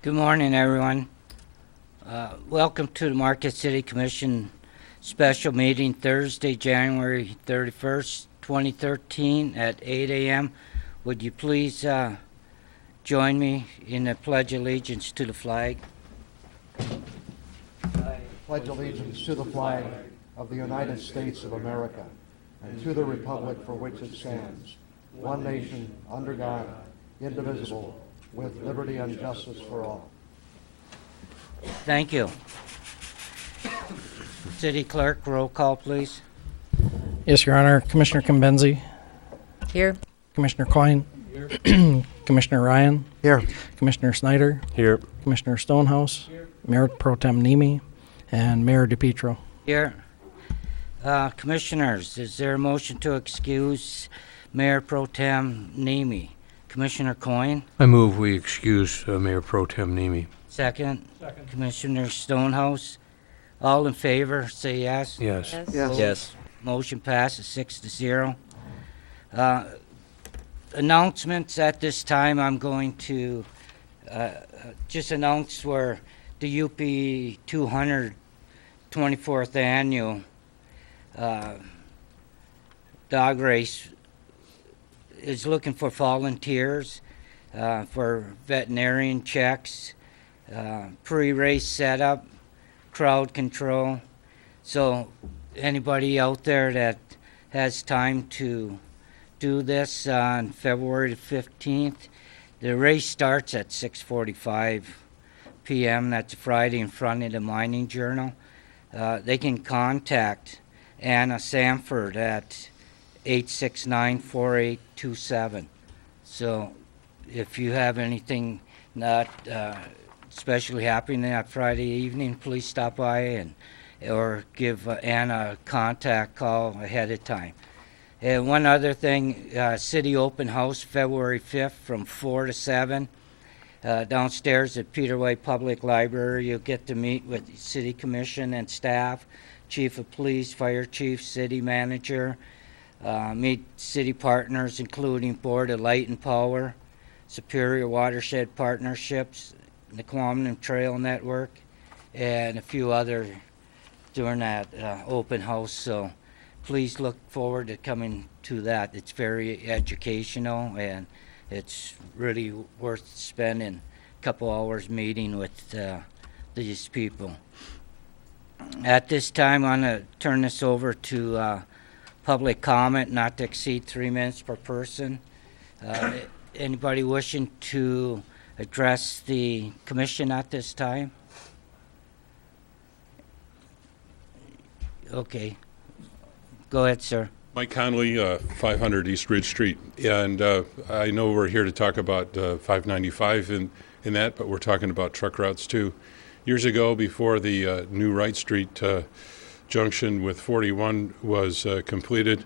Good morning, everyone. Welcome to the Marquette City Commission special meeting Thursday, January 31st, 2013 at 8 a.m. Would you please join me in the Pledge of Allegiance to the flag? I pledge allegiance to the flag of the United States of America and to the republic for which it stands, one nation, under God, indivisible, with liberty and justice for all. Thank you. City Clerk, roll call, please. Yes, Your Honor. Commissioner Kimbenzi. Here. Commissioner Coyne. Here. Commissioner Ryan. Here. Commissioner Snyder. Here. Commissioner Stonehouse. Here. Mayor Pro Tem Nemi. And Mayor DePietro. Here. Commissioners, is there a motion to excuse Mayor Pro Tem Nemi? Commissioner Coyne? I move we excuse Mayor Pro Tem Nemi. Second. Commissioner Stonehouse? All in favor, say yes. Yes. Yes. Motion passes 6-0. Announcements at this time. I'm going to just announce where the UP 200 24th annual dog race is looking for volunteers for veterinarian checks, pre-race setup, crowd control. So anybody out there that has time to do this on February the 15th, the race starts at 6:45 p.m. That's Friday in front of the Mining Journal. They can contact Anna Sanford at 869-4827. So if you have anything not especially happening that Friday evening, please stop by and or give Anna a contact call ahead of time. And one other thing, City Open House February 5th from 4 to 7. Downstairs at Peter White Public Library, you'll get to meet with City Commission and staff, Chief of Police, Fire Chief, City Manager, meet city partners including Board of Light and Power, Superior Watershed Partnerships, the Quamnon Trail Network, and a few other during that open house. So please look forward to coming to that. It's very educational and it's really worth spending a couple hours meeting with these people. At this time, I'm going to turn this over to public comment, not to exceed 3 minutes per person. Anybody wishing to address the commission at this time? Okay. Go ahead, sir. Mike Conley, 500 East Ridge Street. And I know we're here to talk about 595 in that, but we're talking about truck routes too. Years ago, before the new Wright Street junction with 41 was completed,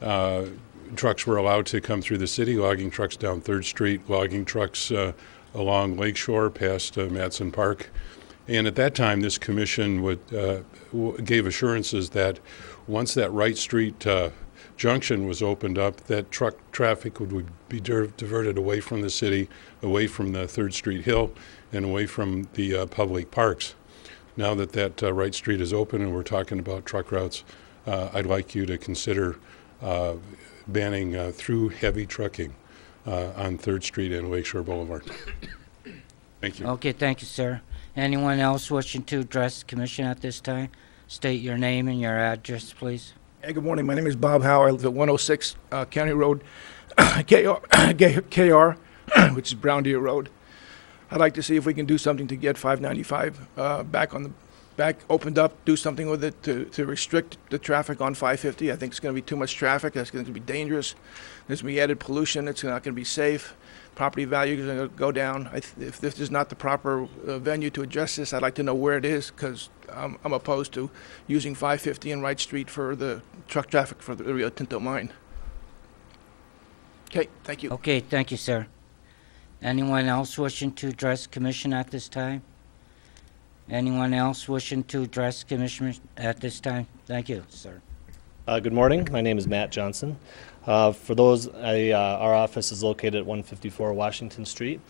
trucks were allowed to come through the city, logging trucks down 3rd Street, logging trucks along Lakeshore past Matson Park. And at that time, this commission gave assurances that once that Wright Street junction was opened up, that truck traffic would be diverted away from the city, away from the 3rd Street Hill, and away from the public parks. Now that Wright Street is open and we're talking about truck routes, I'd like you to consider banning through heavy trucking on 3rd Street and Lakeshore Boulevard. Thank you. Okay, thank you, sir. Anyone else wishing to address the commission at this time? State your name and your address, please. Hey, good morning. My name is Bob Howe. I live at 106 County Road, KR, which is Brown Deer Road. I'd like to see if we can do something to get 595 back opened up, do something with it to restrict the traffic on 550. I think it's going to be too much traffic. That's going to be dangerous. There's going to be added pollution. It's not going to be safe. Property value is going to go down. If this is not the proper venue to address this, I'd like to know where it is, because I'm opposed to using 550 and Wright Street for the truck traffic for the Rio Tinto mine. Okay, thank you. Okay, thank you, sir. Anyone else wishing to address the commission at this time? Anyone else wishing to address the commission at this time? Thank you, sir. Good morning. My name is Matt Johnson. For those, our office is located at 154 Washington Street.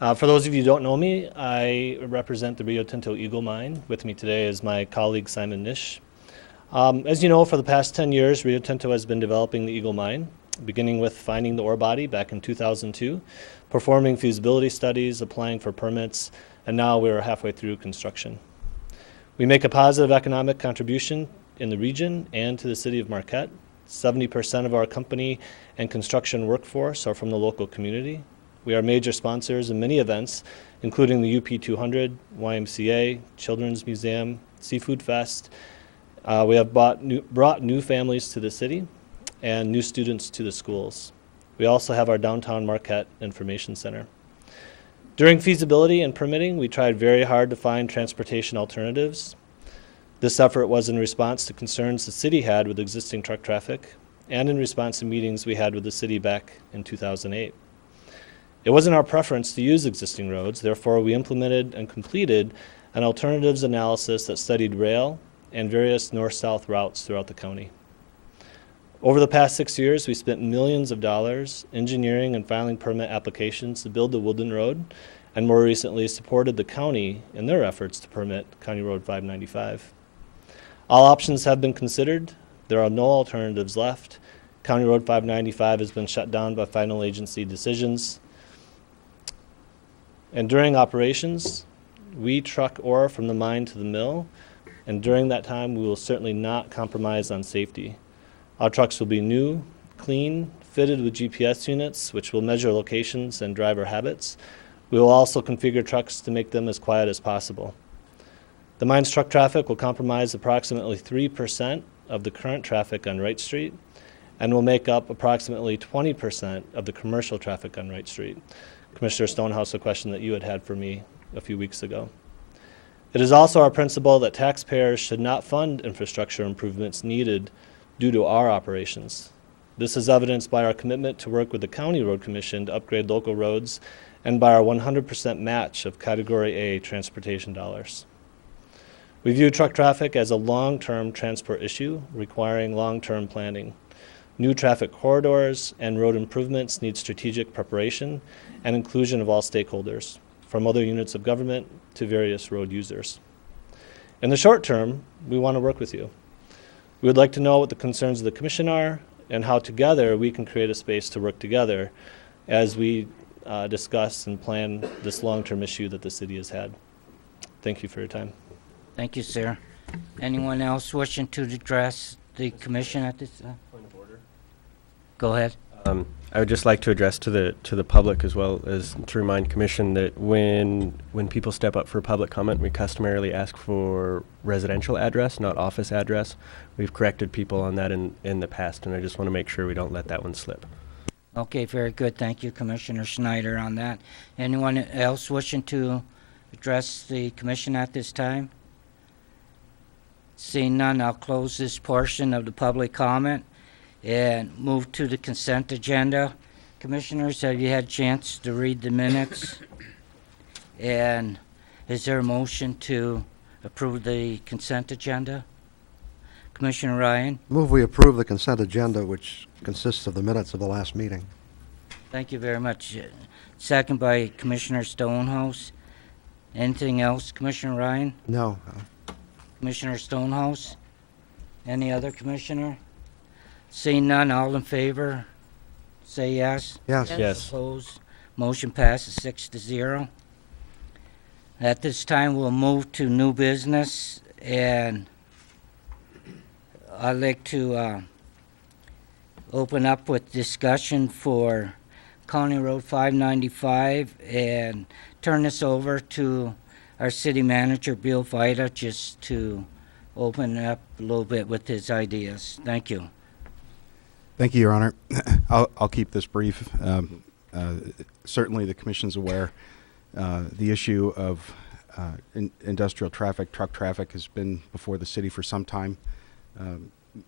For those of you who don't know me, I represent the Rio Tinto Eagle Mine. With me today is my colleague Simon Nish. As you know, for the past 10 years, Rio Tinto has been developing the Eagle Mine, beginning with finding the ore body back in 2002, performing feasibility studies, applying for permits, and now we're halfway through construction. We make a positive economic contribution in the region and to the city of Marquette. 70% of our company and construction workforce are from the local community. We are major sponsors in many events, including the UP 200, YMCA, Children's Museum, Seafood Fest. We have brought new families to the city and new students to the schools. We also have our downtown Marquette Information Center. During feasibility and permitting, we tried very hard to find transportation alternatives. This effort was in response to concerns the city had with existing truck traffic and in response to meetings we had with the city back in 2008. It wasn't our preference to use existing roads, therefore we implemented and completed an alternatives analysis that studied rail and various north-south routes throughout the county. Over the past 6 years, we spent millions of dollars engineering and filing permit applications to build the Woodland Road, and more recently supported the county in their efforts to permit County Road 595. All options have been considered. There are no alternatives left. County Road 595 has been shut down by final agency decisions. And during operations, we truck ore from the mine to the mill, and during that time, we will certainly not compromise on safety. Our trucks will be new, clean, fitted with GPS units, which will measure locations and driver habits. We will also configure trucks to make them as quiet as possible. The mine's truck traffic will comprise approximately 3% of the current traffic on Wright Street and will make up approximately 20% of the commercial traffic on Wright Street. Commissioner Stonehouse, a question that you had for me a few weeks ago. It is also our principle that taxpayers should not fund infrastructure improvements needed due to our operations. This is evidenced by our commitment to work with the County Road Commission to upgrade local roads and by our 100% match of Category A transportation dollars. We view truck traffic as a long-term transport issue requiring long-term planning. New traffic corridors and road improvements need strategic preparation and inclusion of all stakeholders, from other units of government to various road users. In the short term, we want to work with you. We would like to know what the concerns of the Commission are and how together we can create a space to work together as we discuss and plan this long-term issue that the city has had. Thank you for your time. Thank you, sir. Anyone else wishing to address the commission at this time? Point of order. Go ahead. I would just like to address to the public as well as to remind Commission that when people step up for public comment, we customarily ask for residential address, not office address. We've corrected people on that in the past, and I just want to make sure we don't let that one slip. Okay, very good. Thank you, Commissioner Schneider, on that. Anyone else wishing to address the commission at this time? Seeing none, I'll close this portion of the public comment and move to the consent agenda. Commissioners, have you had a chance to read the minutes? And is there a motion to approve the consent agenda? Commissioner Ryan? Move we approve the consent agenda, which consists of the minutes of the last meeting. Thank you very much. Second by Commissioner Stonehouse. Anything else, Commissioner Ryan? No. Commissioner Stonehouse? Any other commissioner? Seeing none, all in favor, say yes. Yes. Yes. Opposed? Motion passes 6-0. At this time, we'll move to new business, and I'd like to open up with discussion for County Road 595 and turn this over to our city manager, Bill Vida, just to open it up a little bit with his ideas. Thank you. Thank you, Your Honor. I'll keep this brief. Certainly the Commission's aware the issue of industrial traffic, truck traffic has been before the city for some time.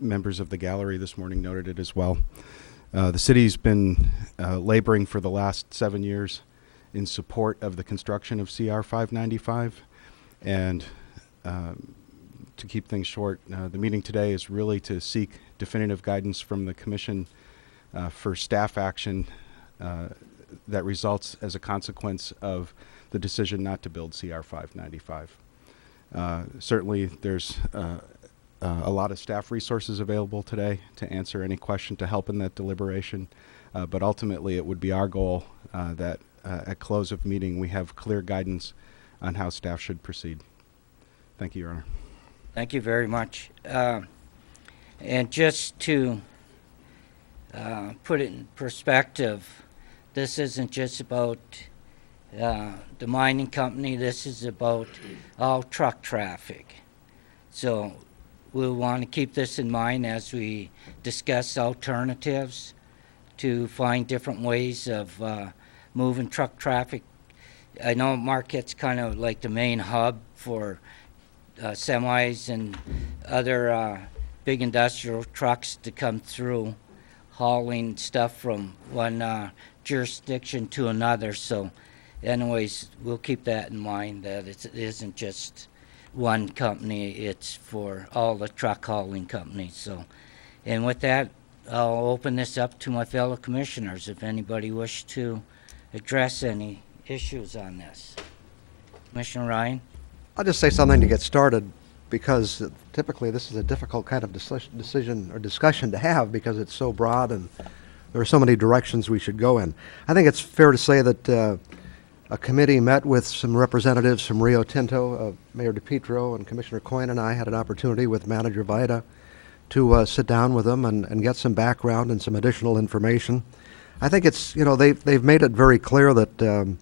Members of the gallery this morning noted it as well. The city's been laboring for the last 7 years in support of the construction of CR 595. And to keep things short, the meeting today is really to seek definitive guidance from the Commission for staff action that results as a consequence of the decision not to build CR 595. Certainly, there's a lot of staff resources available today to answer any question, to help in that deliberation. But ultimately, it would be our goal that at close of meeting, we have clear guidance on how staff should proceed. Thank you, Your Honor. Thank you very much. And just to put it in perspective, this isn't just about the mining company. This is about all truck traffic. So we'll want to keep this in mind as we discuss alternatives to find different ways of moving truck traffic. I know Marquette's kind of like the main hub for semis and other big industrial trucks to come through, hauling stuff from one jurisdiction to another. So anyways, we'll keep that in mind, that it isn't just one company, it's for all the truck hauling companies. So, and with that, I'll open this up to my fellow commissioners if anybody wishes to address any issues on this. Commissioner Ryan? I'll just say something to get started, because typically this is a difficult kind of decision or discussion to have, because it's so broad and there are so many directions we should go in. I think it's fair to say that a committee met with some representatives from Rio Tinto. Mayor DePietro and Commissioner Coyne and I had an opportunity with Manager Vida to sit down with them and get some background and some additional information. I think it's, they've made it very clear that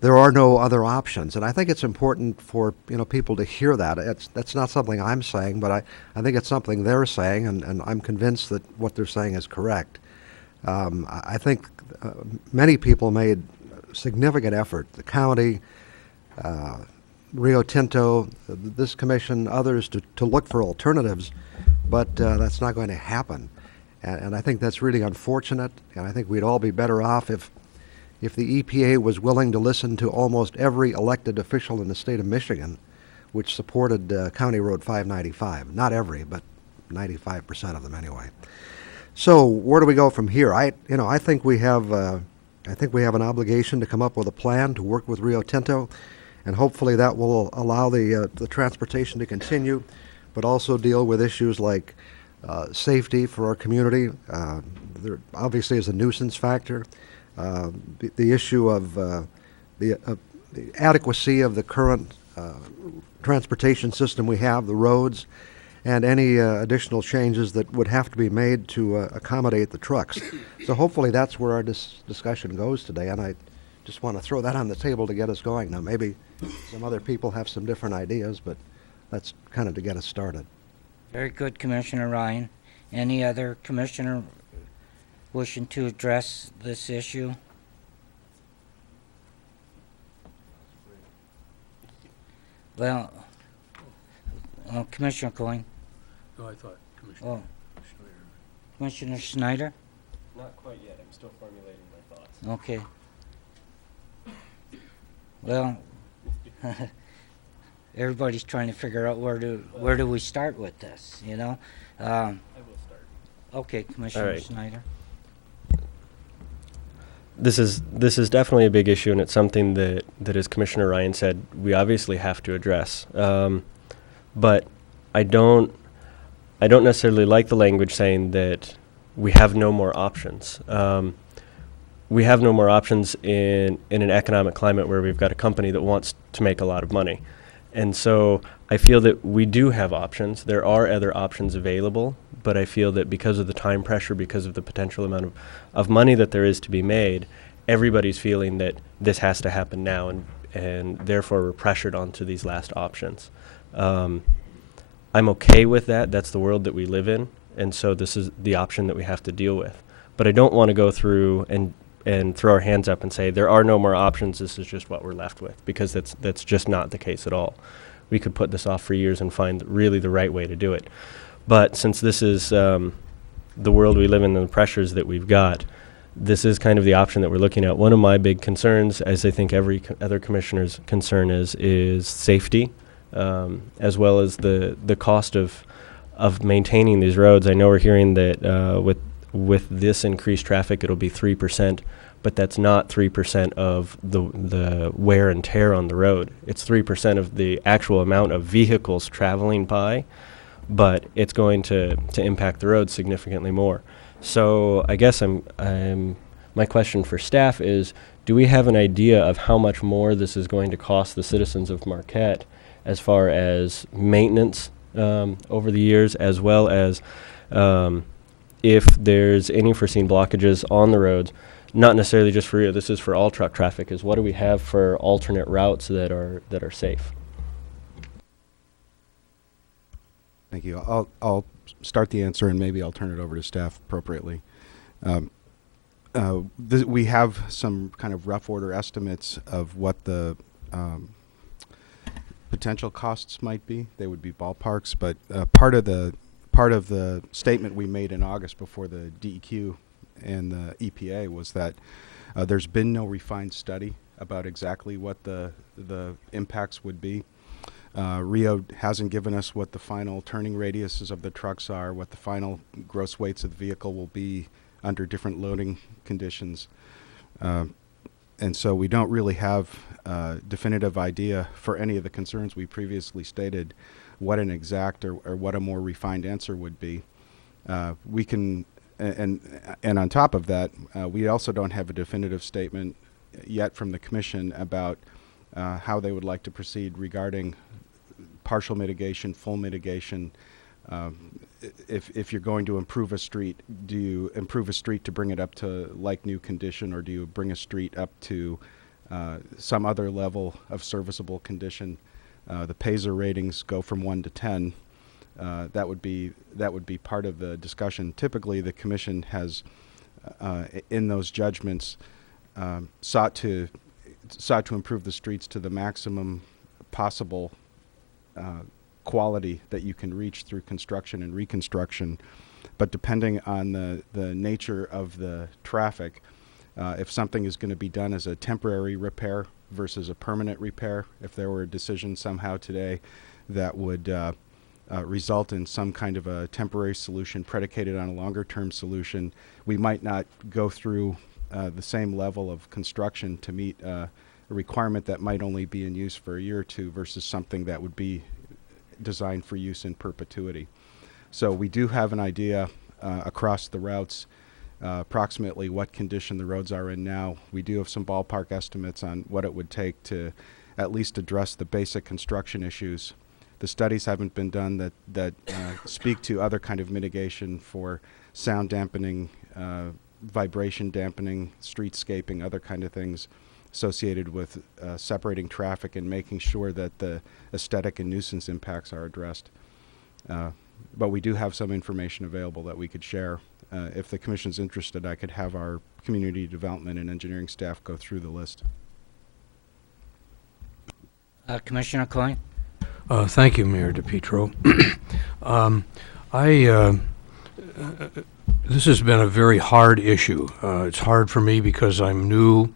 there are no other options, and I think it's important for people to hear that. That's not something I'm saying, but I think it's something they're saying, and I'm convinced that what they're saying is correct. I think many people made significant effort, the county, Rio Tinto, this commission, others, to look for alternatives, but that's not going to happen. And I think that's really unfortunate, and I think we'd all be better off if the EPA was willing to listen to almost every elected official in the state of Michigan, which supported County Road 595. Not every, but 95% of them anyway. So where do we go from here? I think we have an obligation to come up with a plan to work with Rio Tinto, and hopefully that will allow the transportation to continue, but also deal with issues like safety for our community. There obviously is a nuisance factor. The issue of the adequacy of the current transportation system we have, the roads, and any additional changes that would have to be made to accommodate the trucks. So hopefully that's where our discussion goes today, and I just want to throw that on the table to get us going. Now maybe some other people have some different ideas, but that's kind of to get us started. Very good, Commissioner Ryan. Any other commissioner wishing to address this issue? Well, Commissioner Coyne. No, I thought Commissioner Oh, Commissioner Snyder? Not quite yet. I'm still formulating my thoughts. Okay. Well, everybody's trying to figure out where do we start with this, I will start. Okay, Commissioner All right. Snyder. This is definitely a big issue, and it's something that as Commissioner Ryan said, we obviously have to address. But I don't necessarily like the language saying that we have no more options. We have no more options in an economic climate where we've got a company that wants to make a lot of money. And so I feel that we do have options. There are other options available, but I feel that because of the time pressure, because of the potential amount of money that there is to be made, everybody's feeling that this has to happen now, and therefore we're pressured onto these last options. I'm okay with that. That's the world that we live in, and so this is the option that we have to deal with. But I don't want to go through and throw our hands up and say there are no more options, this is just what we're left with, because that's just not the case at all. We could put this off for years and find really the right way to do it. But since this is the world we live in and the pressures that we've got, this is kind of the option that we're looking at. One of my big concerns, as I think every other commissioner's concern is safety, as well as the cost of maintaining these roads. I know we're hearing that with this increased traffic, it'll be 3% but that's not 3% of the wear and tear on the road. It's 3% of the actual amount of vehicles traveling by, but it's going to impact the road significantly more. So I guess my question for staff is, do we have an idea of how much more this is going to cost the citizens of Marquette as far as maintenance over the years, as well as if there's any foreseen blockages on the roads, not necessarily just for Rio, this is for all truck traffic, is what do we have for alternate routes that are safe? Thank you. I'll start the answer, and maybe I'll turn it over to staff appropriately. We have some kind of rough order estimates of what the potential costs might be. They would be ballparks, but part of the statement we made in August before the DEQ and the EPA was that there's been no refined study about exactly what the impacts would be. Rio hasn't given us what the final turning radiuses of the trucks are, what the final gross weights of the vehicle will be under different loading conditions. And so we don't really have a definitive idea for any of the concerns we previously stated what an exact or what a more refined answer would be. We can, and on top of that, we also don't have a definitive statement yet from the Commission about how they would like to proceed regarding partial mitigation, full mitigation. If you're going to improve a street, do you improve a street to bring it up to like new condition, or do you bring a street up to some other level of serviceable condition? The PASER ratings go from 1 to 10. That would be part of the discussion. Typically, the Commission has, in those judgments, sought to improve the streets to the maximum possible quality that you can reach through construction and reconstruction. But depending on the nature of the traffic, if something is going to be done as a temporary repair versus a permanent repair, if there were a decision somehow today that would result in some kind of a temporary solution predicated on a longer term solution, we might not go through the same level of construction to meet a requirement that might only be in use for a year or two versus something that would be designed for use in perpetuity. So we do have an idea across the routes approximately what condition the roads are in now. We do have some ballpark estimates on what it would take to at least address the basic construction issues. The studies haven't been done that speak to other kind of mitigation for sound dampening, vibration dampening, streetscaping, other kind of things associated with separating traffic and making sure that the aesthetic and nuisance impacts are addressed. But we do have some information available that we could share. If the Commission's interested, I could have our community development and engineering staff go through the list. Commissioner Coyne? Thank you, Mayor DePietro. This has been a very hard issue. It's hard for me because I'm new,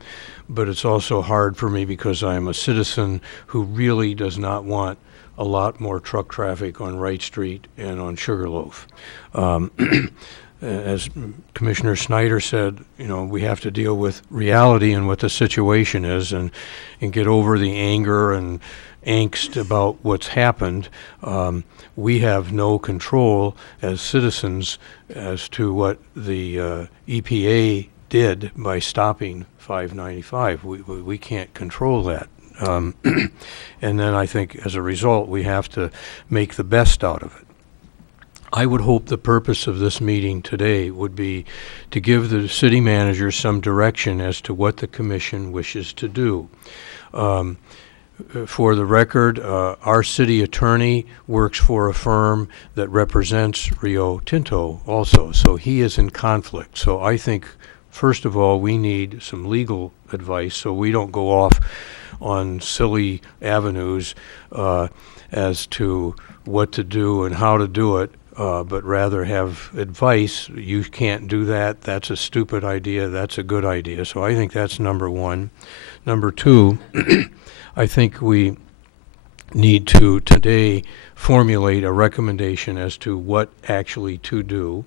but it's also hard for me because I'm a citizen who really does not want a lot more truck traffic on Wright Street and on Sugarloaf. As Commissioner Snyder said, you know, we have to deal with reality and what the situation is, and get over the anger and angst about what's happened. We have no control as citizens as to what the EPA did by stopping 595. We can't control that. And then I think as a result, we have to make the best out of it. I would hope the purpose of this meeting today would be to give the city manager some direction as to what the commission wishes to do. For the record, our city attorney works for a firm that represents Rio Tinto also, so he is in conflict. So I think, first of all, we need some legal advice so we don't go off on silly avenues as to what to do and how to do it. But rather have advice. You can't do that. That's a stupid idea. That's a good idea. So I think that's number one. Number two, I think we need to today formulate a recommendation as to what actually to do.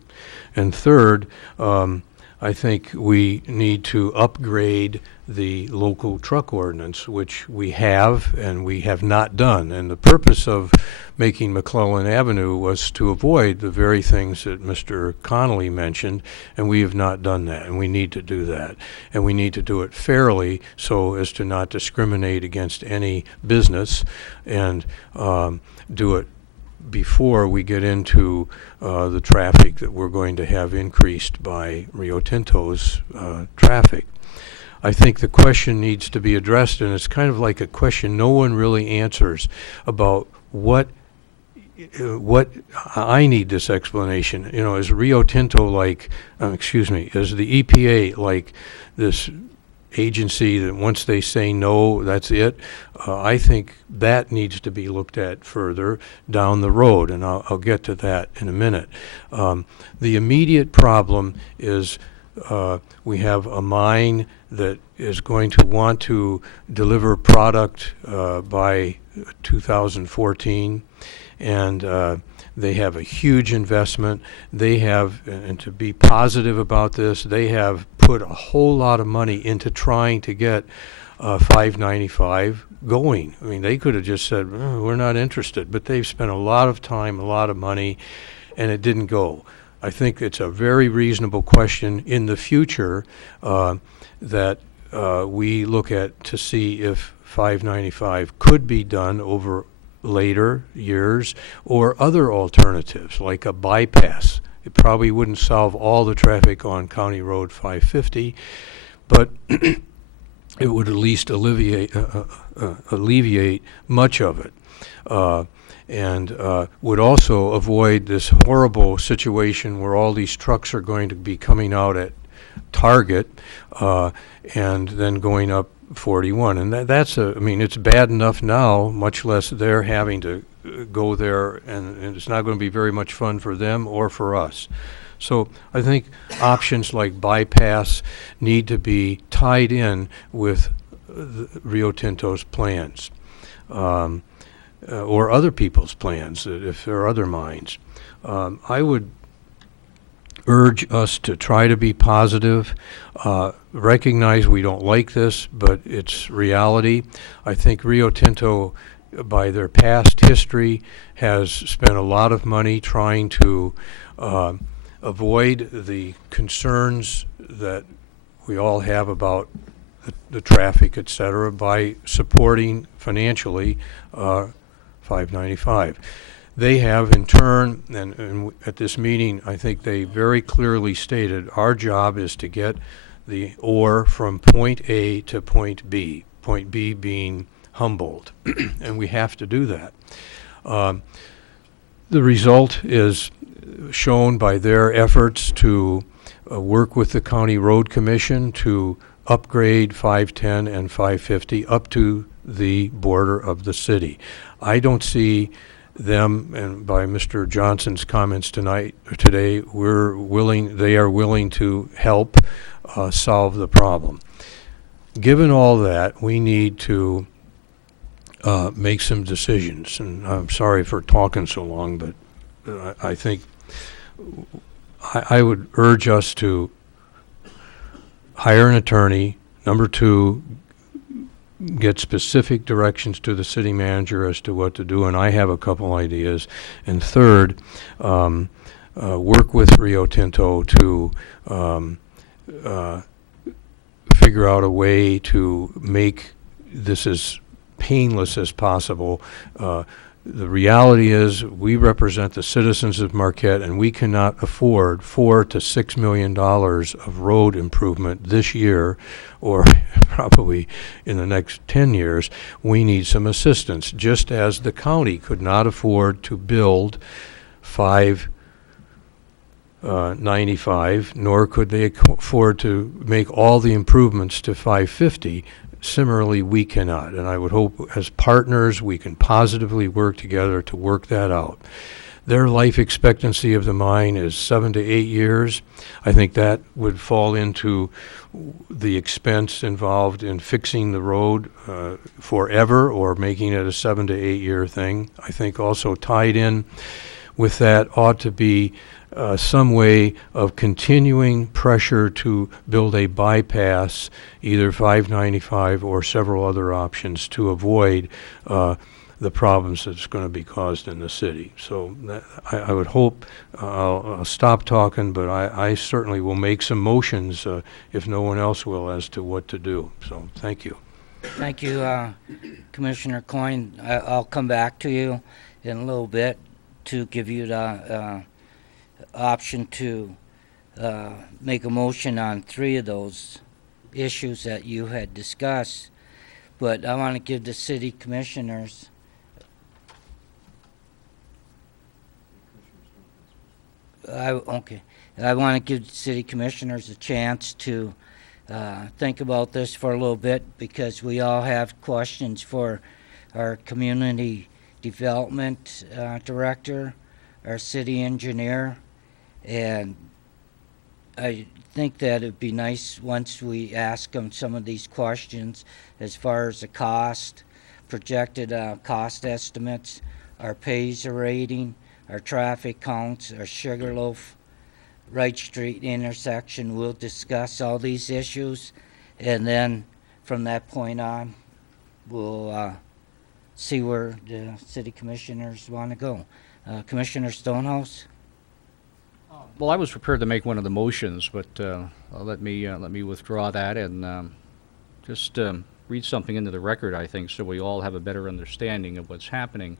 And third, I I think we need to upgrade the local truck ordinance, which we have and we have not done. And the purpose of making McClellan Avenue was to avoid the very things that Mr. Connolly mentioned, and we have not done that, and we need to do that. And we need to do it fairly so as to not discriminate against any business, and do it before we get into the traffic that we're going to have increased by Rio Tinto's traffic. I think the question needs to be addressed, and it's kind of like a question no one really answers about what I need this explanation. You know, is Rio Tinto like, is the EPA like this agency that once they say no, that's it? I think that needs to be looked at further down the road, and I'll get to that in a minute. The immediate problem is we have a mine that is going to want to deliver product by 2014, and they have a huge investment. They have, and to be positive about this, they have put a whole lot of money into trying to get 595 going. I mean, they could have just said, we're not interested, but they've spent a lot of time, a lot of money, and it didn't go. I think it's a very reasonable question in the future that we look at to see if 595 could be done over later years or other alternatives like a bypass. It probably wouldn't solve all the traffic on County Road 550, but it would at least alleviate much of it. And would also avoid this horrible situation where all these trucks are going to be coming out at Target and then going up 41. And that's I mean, it's bad enough now, much less they're having to go there, and it's not going to be very much fun for them or for us. So I think options like bypass need to be tied in with Rio Tinto's plans. Or other people's plans, if there are other mines. I would urge us to try to be positive, recognize we don't like this, but it's reality. I think Rio Tinto, by their past history, has spent a lot of money trying to avoid the concerns that we all have about the traffic, et cetera, by supporting financially 595. They have in turn, and at this meeting, I think they very clearly stated, our job is to get the ore from point A to point B being Humboldt, and we have to do that. The result is shown by their efforts to work with the County Road Commission to upgrade 510 and 550 up to the border of the city. I don't see them, and by Mr. Johnson's comments today, they are willing to help solve the problem. Given all that, we need to make some decisions, and I'm sorry for talking so long, but I think I would urge us to hire an attorney. Number two, get specific directions to the city manager as to what to do, and I have a couple ideas. And third, work with Rio Tinto to figure out a way to make this as painless as possible. The reality is we represent the citizens of Marquette, and we cannot afford $4 to $6 million of road improvement this year, or probably in the next 10 years. We need some assistance, just as the county could not afford to build 595, nor could they afford to make all the improvements to 550. Similarly, we cannot, and I would hope as partners we can positively work together to work that out. Their life expectancy of the mine is 7 to 8 years. I think that would fall into the expense involved in fixing the road forever or making it a 7 to 8 year thing. I think also tied in with that ought to be some way of continuing pressure to build a bypass, either 595 or several other options to avoid the problems that's going to be caused in the city. So I would hope, I'll stop talking, but I certainly will make some motions if no one else will as to what to do. So thank you. Thank you, Commissioner Coyne. I'll come back to you in a little bit to give you the option to make a motion on 3 of those issues that you had discussed. But I want to give the city commissioners I want to give the city commissioners a chance to think about this for a little bit, because we all have questions for our community development director, our city engineer, and I think that it'd be nice once we ask them some of these questions as far as the cost, projected cost estimates, our PASER rating, our traffic counts, our Sugarloaf, Wright Street intersection. We'll discuss all these issues, and then from that point on, we'll see where the city commissioners want to go. Commissioner Stonehouse? Well, I was prepared to make one of the motions, but let me withdraw that and just read something into the record, I think, so we all have a better understanding of what's happening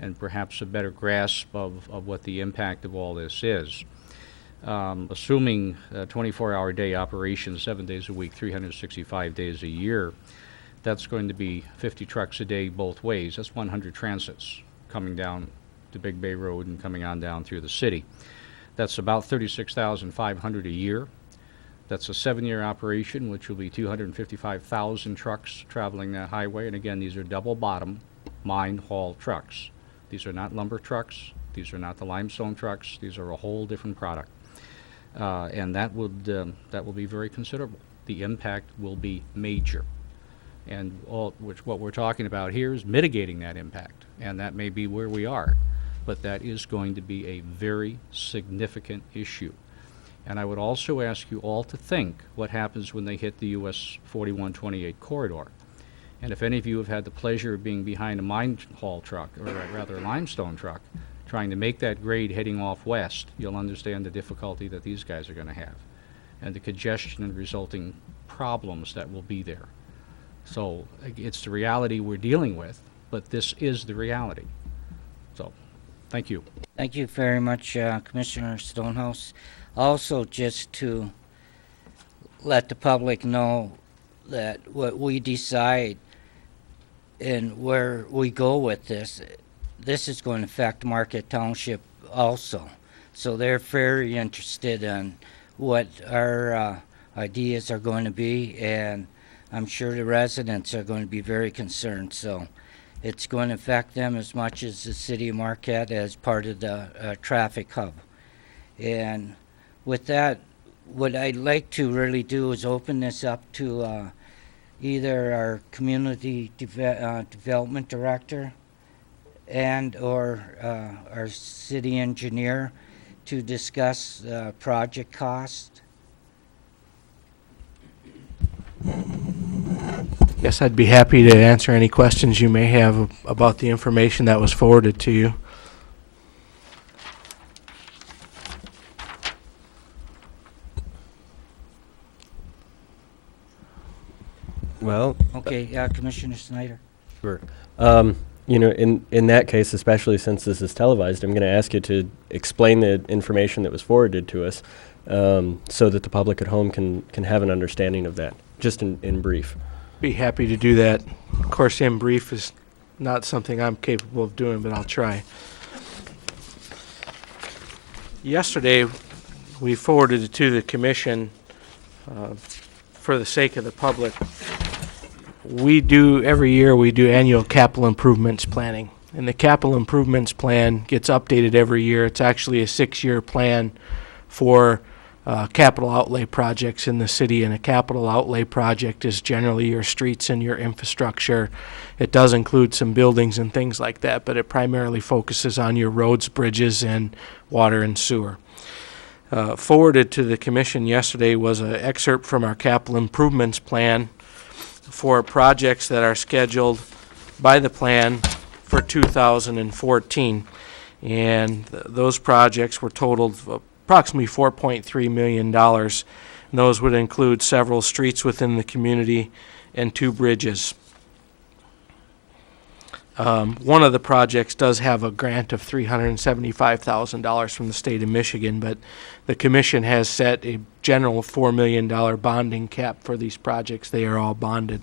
and perhaps a better grasp of what the impact of all this is. Assuming a 24-hour day operation, 7 days a week, 365 days a year, that's going to be 50 trucks a day both ways. That's 100 transits coming down to Big Bay Road and coming on down through the city. That's about 36,500 a year. That's a 7-year operation, which will be 255,000 trucks traveling that highway. And again, these are double bottom mine haul trucks. These are not lumber trucks. These are not the limestone trucks. These are a whole different product. And that will be very considerable. The impact will be major. And what we're talking about here is mitigating that impact. And that may be where we are. But that is going to be a very significant issue. And I would also ask you all to think what happens when they hit the US 4128 corridor. And if any of you have had the pleasure of being behind a mine haul truck, or rather a limestone truck, trying to make that grade heading off west, you'll understand the difficulty that these guys are going to have and the congestion and resulting problems that will be there. So it's the reality we're dealing with, but this is the reality. So thank you. Thank you very much, Commissioner Stonehouse. Also, just to let the public know that what we decide and where we go with this is going to affect Marquette Township also. So they're very interested in what our ideas are going to be, and I'm sure the residents are going to be very concerned. So it's going to affect them as much as the city of Marquette as part of the traffic hub. And with that, what I'd like to really do is open this up to either our community development director and or our city engineer to discuss project cost. Yes, I'd be happy to answer any questions you may have about the information that was forwarded to you. Well, Okay, Commissioner Snyder. sure. You know, in that case, especially since this is televised, I'm going to ask you to explain the information that was forwarded to us, so that the public at home can have an understanding of that, just in brief. Be happy to do that. Of course, in brief is not something I'm capable of doing, but I'll try. Yesterday, we forwarded it to the commission for the sake of the public. Every year we do annual capital improvements planning. And the capital improvements plan gets updated every year. It's actually a 6-year plan for capital outlay projects in the city. And a capital outlay project is generally your streets and your infrastructure. It does include some buildings and things like that, but it primarily focuses on your roads, bridges, and water and sewer. forwarded to the commission yesterday was an excerpt from our capital improvements plan for projects that are scheduled by the plan for 2014. And those projects were totaled approximately $4.3 million. And those would include several streets within the community and 2 bridges. One of the projects does have a grant of $375,000 from the state of Michigan, but the commission has set a general $4 million bonding cap for these projects. They are all bonded.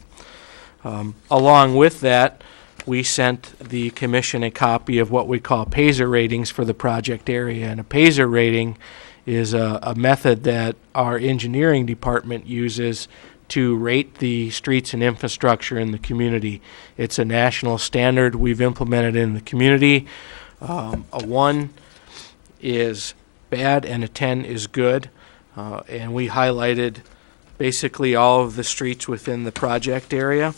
Along with that, we sent the commission a copy of what we call PASER ratings for the project area. And a PASER rating is a method that our engineering department uses to rate the streets and infrastructure in the community. It's a national standard we've implemented in the community. A 1 is bad and a 10 is good. And we highlighted basically all of the streets within the project area.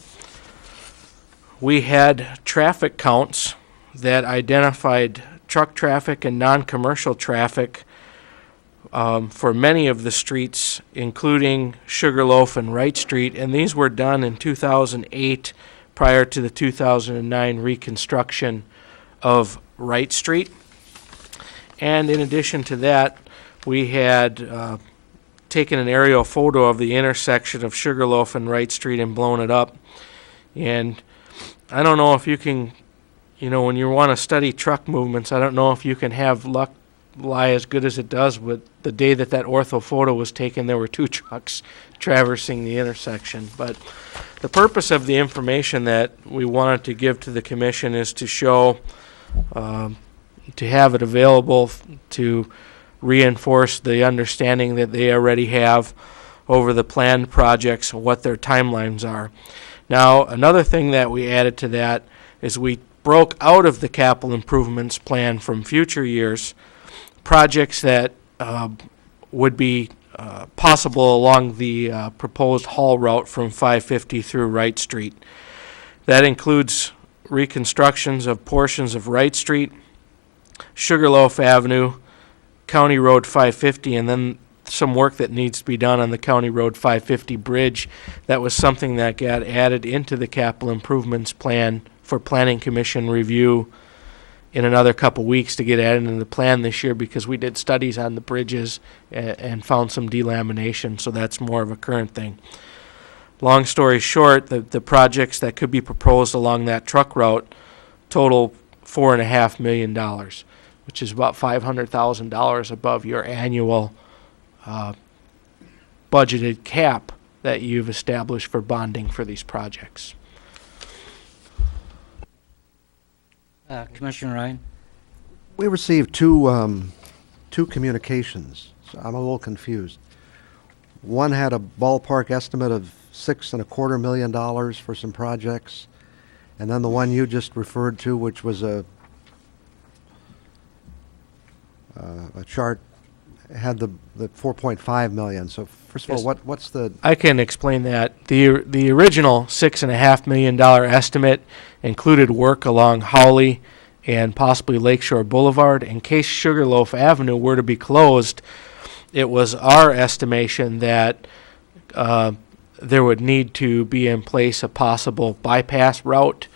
We had traffic counts that identified truck traffic and non-commercial traffic for many of the streets, including Sugarloaf and Wright Street, and these were done in 2008 prior to the 2009 reconstruction of Wright Street. And in addition to that, we had taken an aerial photo of the intersection of Sugarloaf and Wright Street and blown it up. And I don't know if you can, when you want to study truck movements, I don't know if you can have luck lie as good as it does, but the day that ortho photo was taken, there were 2 trucks traversing the intersection. But the purpose of the information that we wanted to give to the commission is to show, to have it available to reinforce the understanding that they already have over the planned projects and what their timelines are. Now, another thing that we added to that is we broke out of the capital improvements plan from future years projects that would be possible along the proposed haul route from 550 through Wright Street. That includes reconstructions of portions of Wright Street, Sugarloaf Avenue, County Road 550, and then some work that needs to be done on the County Road 550 bridge. That was something that got added into the capital improvements plan for Planning Commission review in another couple weeks to get added into the plan this year, because we did studies on the bridges and found some delamination, so that's more of a current thing. Long story short, the projects that could be proposed along that truck route total $4.5 million, which is about $500,000 above your annual budgeted cap that you've established for bonding for these projects. Commissioner Ryan? We received two communications, so I'm a little confused. One had a ballpark estimate of $6.25 million for some projects, and then the one you just referred to, which was a chart, had the 4.5 million. So first of all, what's the? I can explain that. The original $6.5 million estimate included work along Hawley and possibly Lakeshore Boulevard. In case Sugarloaf Avenue were to be closed, it was our estimation that there would need to be in place a possible bypass route.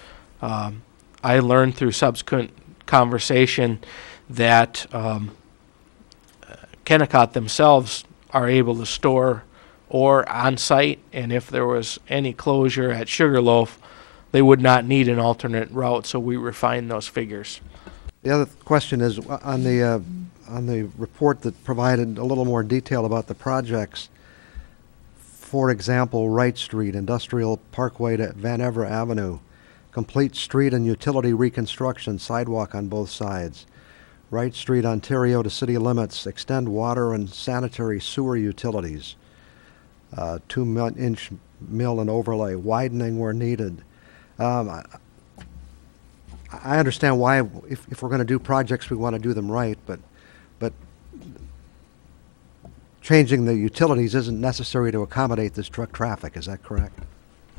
I learned through subsequent conversation that Kennecott themselves are able to store ore on site, and if there was any closure at Sugarloaf, they would not need an alternate route, so we refined those figures. The other question is on the report that provided a little more detail about the projects. For example, Wright Street, Industrial Parkway to Van Ever Avenue, complete street and utility reconstruction, sidewalk on both sides. Wright Street, Ontario to city limits, extend water and sanitary sewer utilities. 2-inch mill and overlay, widening where needed. I understand why, if we're going to do projects, we want to do them right, but changing the utilities isn't necessary to accommodate this truck traffic. Is that correct?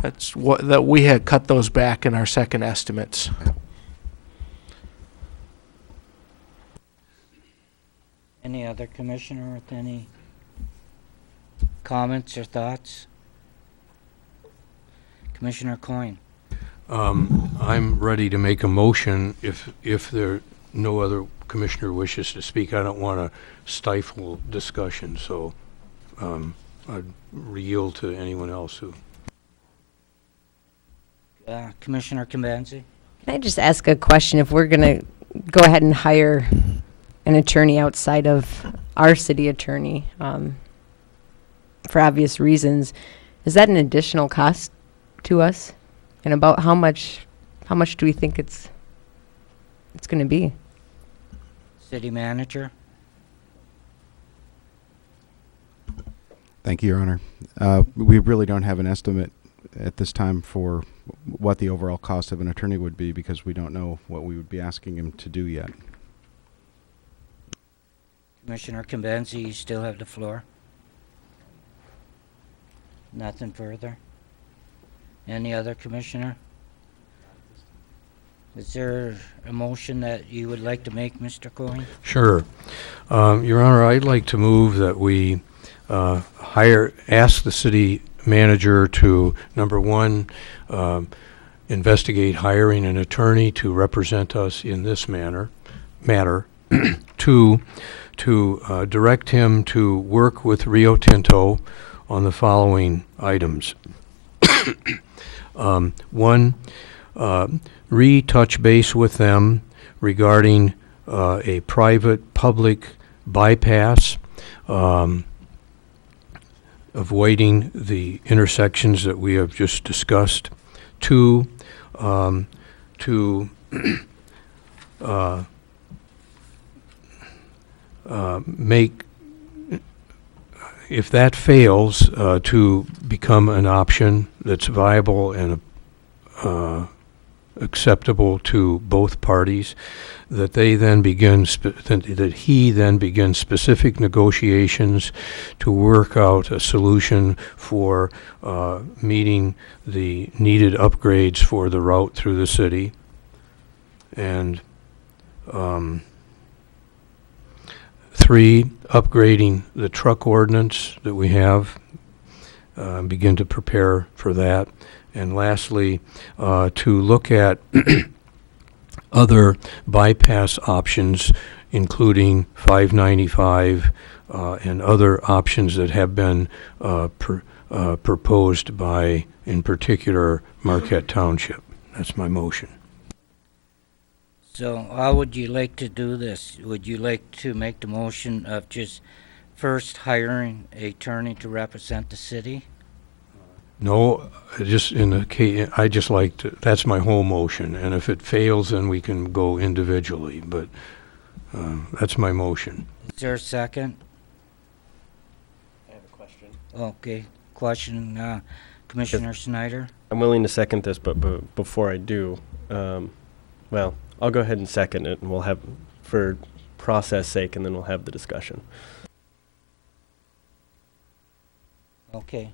That's what that we had cut those back in our second estimates. Any other commissioner with any comments or thoughts? Commissioner Coyne. I'm ready to make a motion if there no other commissioner wishes to speak. I don't want to stifle discussion, so I'd yield to anyone else who. Commissioner Kimbanzi. Can I just ask a question? If we're going to go ahead and hire an attorney outside of our city attorney, for obvious reasons, is that an additional cost to us? And about how much do we think it's going to be? City manager. Thank you, Your Honor. We really don't have an estimate at this time for what the overall cost of an attorney would be because we don't know what we would be asking him to do yet. Commissioner Kimbanzi, you still have the floor. Nothing further. Any other commissioner? Is there a motion that you would like to make, Mr. Coyne? Sure. Your Honor, I'd like to move that we ask the city manager to, number one, investigate hiring an attorney to represent us in this matter. Two, to direct him to work with Rio Tinto on the following items. One, touch base with them regarding a private-public bypass, avoiding the intersections that we have just discussed. Two, to make, if that fails, to become an option that's viable and acceptable to both parties, that they then begin that he then begins specific negotiations to work out a solution for meeting the needed upgrades for the route through the city. And three, upgrading the truck ordinance that we have, begin to prepare for that. And lastly, to look at other bypass options, including 595 and other options that have been proposed by, in particular, Marquette Township. That's my motion. So how would you like to do this? Would you like to make the motion of just first hiring an attorney to represent the city? No, just in the case, I just like to, that's my whole motion, and if it fails, then we can go individually, but that's my motion. Is there a second? I have a question. Okay, question, Commissioner Snyder? I'm willing to second this, but before I do, well, I'll go ahead and second it, and we'll have, for process sake, and then we'll have the discussion. Okay.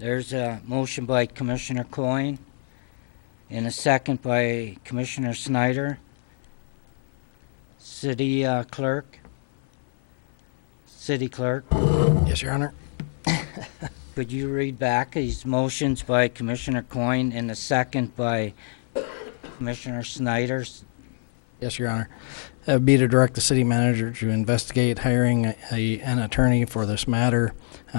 There's a motion by Commissioner Coyne and a second by Commissioner Snyder. City Clerk? City Clerk? Yes, Your Honor. Could you read back these motions by Commissioner Coyne and a second by Commissioner Snyder? Yes, Your Honor. That would be to direct the city manager to investigate hiring an attorney for this matter,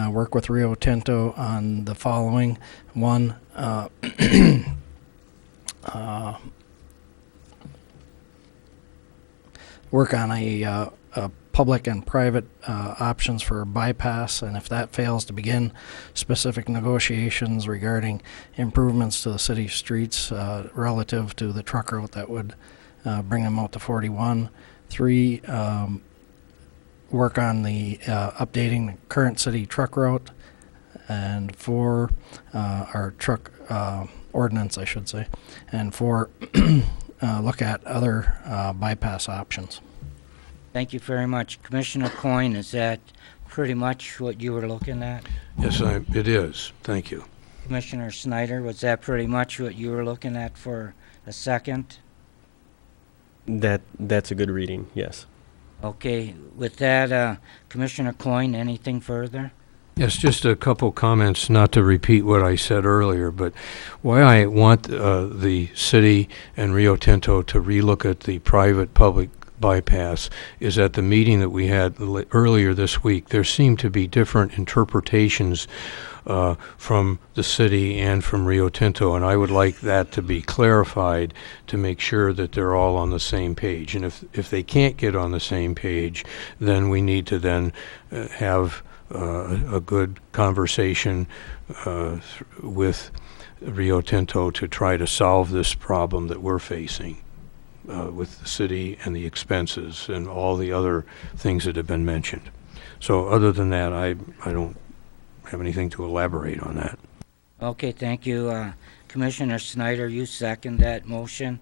work with Rio Tinto on the following. One, work on a public and private options for bypass, and if that fails, to begin specific negotiations regarding improvements to the city streets relative to the truck route that would bring them out to 41. 3, work on the updating the current city truck route. And 4, our truck ordinance, I should say. And 4, look at other bypass options. Thank you very much. Commissioner Coyne, is that pretty much what you were looking at? Yes, it is. Thank you. Commissioner Snyder, was that pretty much what you were looking at for a second? That's a good reading, yes. Okay, with that, Commissioner Coyne, anything further? Yes, just a couple comments, not to repeat what I said earlier, but why I want the city and Rio Tinto to relook at the private-public bypass is at the meeting that we had earlier this week. There seemed to be different interpretations from the city and from Rio Tinto, and I would like that to be clarified to make sure that they're all on the same page. And if they can't get on the same page, then we need to then have a good conversation with Rio Tinto to try to solve this problem that we're facing with the city and the expenses and all the other things that have been mentioned. So other than that, I don't have anything to elaborate on that. Okay, thank you. Commissioner Snyder, you second that motion.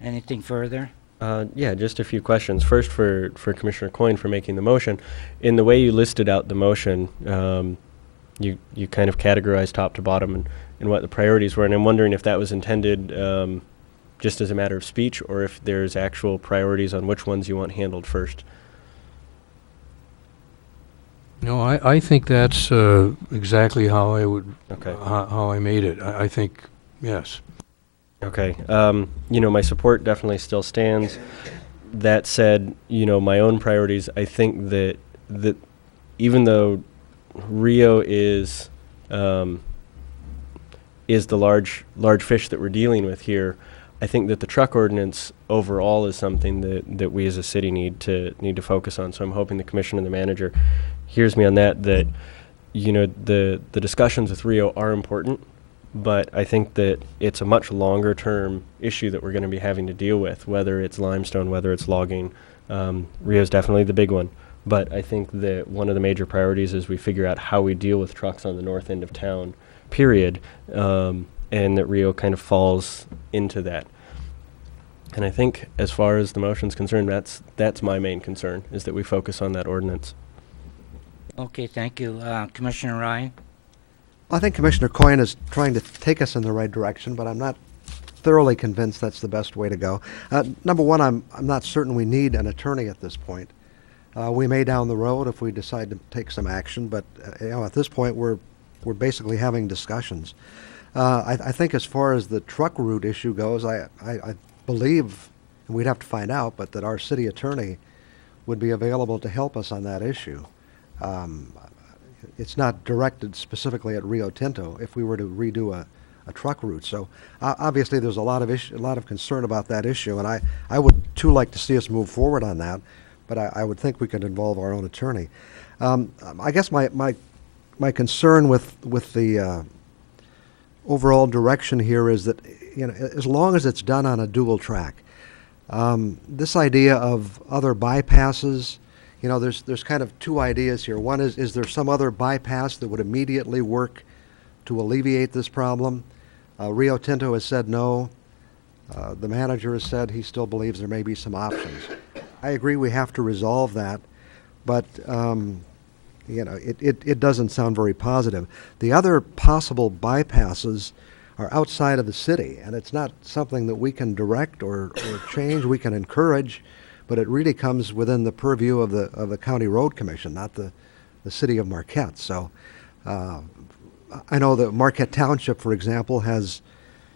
Anything further? Yeah, just a few questions. First, for Commissioner Coyne for making the motion. In the way you listed out the motion, you kind of categorized top to bottom and what the priorities were, and I'm wondering if that was intended just as a matter of speech, or if there's actual priorities on which ones you want handled first. No, I think that's exactly how I would, Okay. how I made it. I think, yes. Okay. My support definitely still stands. That said, my own priorities, I think that even though Rio is the large fish that we're dealing with here, I think that the truck ordinance overall is something that we as a city need to focus on. So I'm hoping the commission and the manager hears me on that the discussions with Rio are important, but I think that it's a much longer term issue that we're going to be having to deal with, whether it's limestone, whether it's logging. Rio's definitely the big one, but I think that one of the major priorities is we figure out how we deal with trucks on the north end of town, period, and that Rio kind of falls into that. And I think as far as the motion's concerned, that's my main concern, is that we focus on that ordinance. Okay, thank you. Commissioner Ryan? I think Commissioner Coyne is trying to take us in the right direction, but I'm not thoroughly convinced that's the best way to go. Number one, I'm not certain we need an attorney at this point. We may down the road if we decide to take some action, but at this point we're basically having discussions. I think as far as the truck route issue goes, I believe, and we'd have to find out, but that our city attorney would be available to help us on that issue. It's not directed specifically at Rio Tinto if we were to redo a truck route. So obviously there's a lot of concern about that issue, and I would too like to see us move forward on that, but I would think we could involve our own attorney. I guess my concern with the overall direction here is that as long as it's done on a dual track, this idea of other bypasses. There's kind of two ideas here. One is there some other bypass that would immediately work to alleviate this problem? Rio Tinto has said no. The manager has said he still believes there may be some options. I agree we have to resolve that, but it doesn't sound very positive. The other possible bypasses are outside of the city, and it's not something that we can direct or change. We can encourage, but it really comes within the purview of the County Road Commission, not the city of Marquette. So I know that Marquette Township, for example, has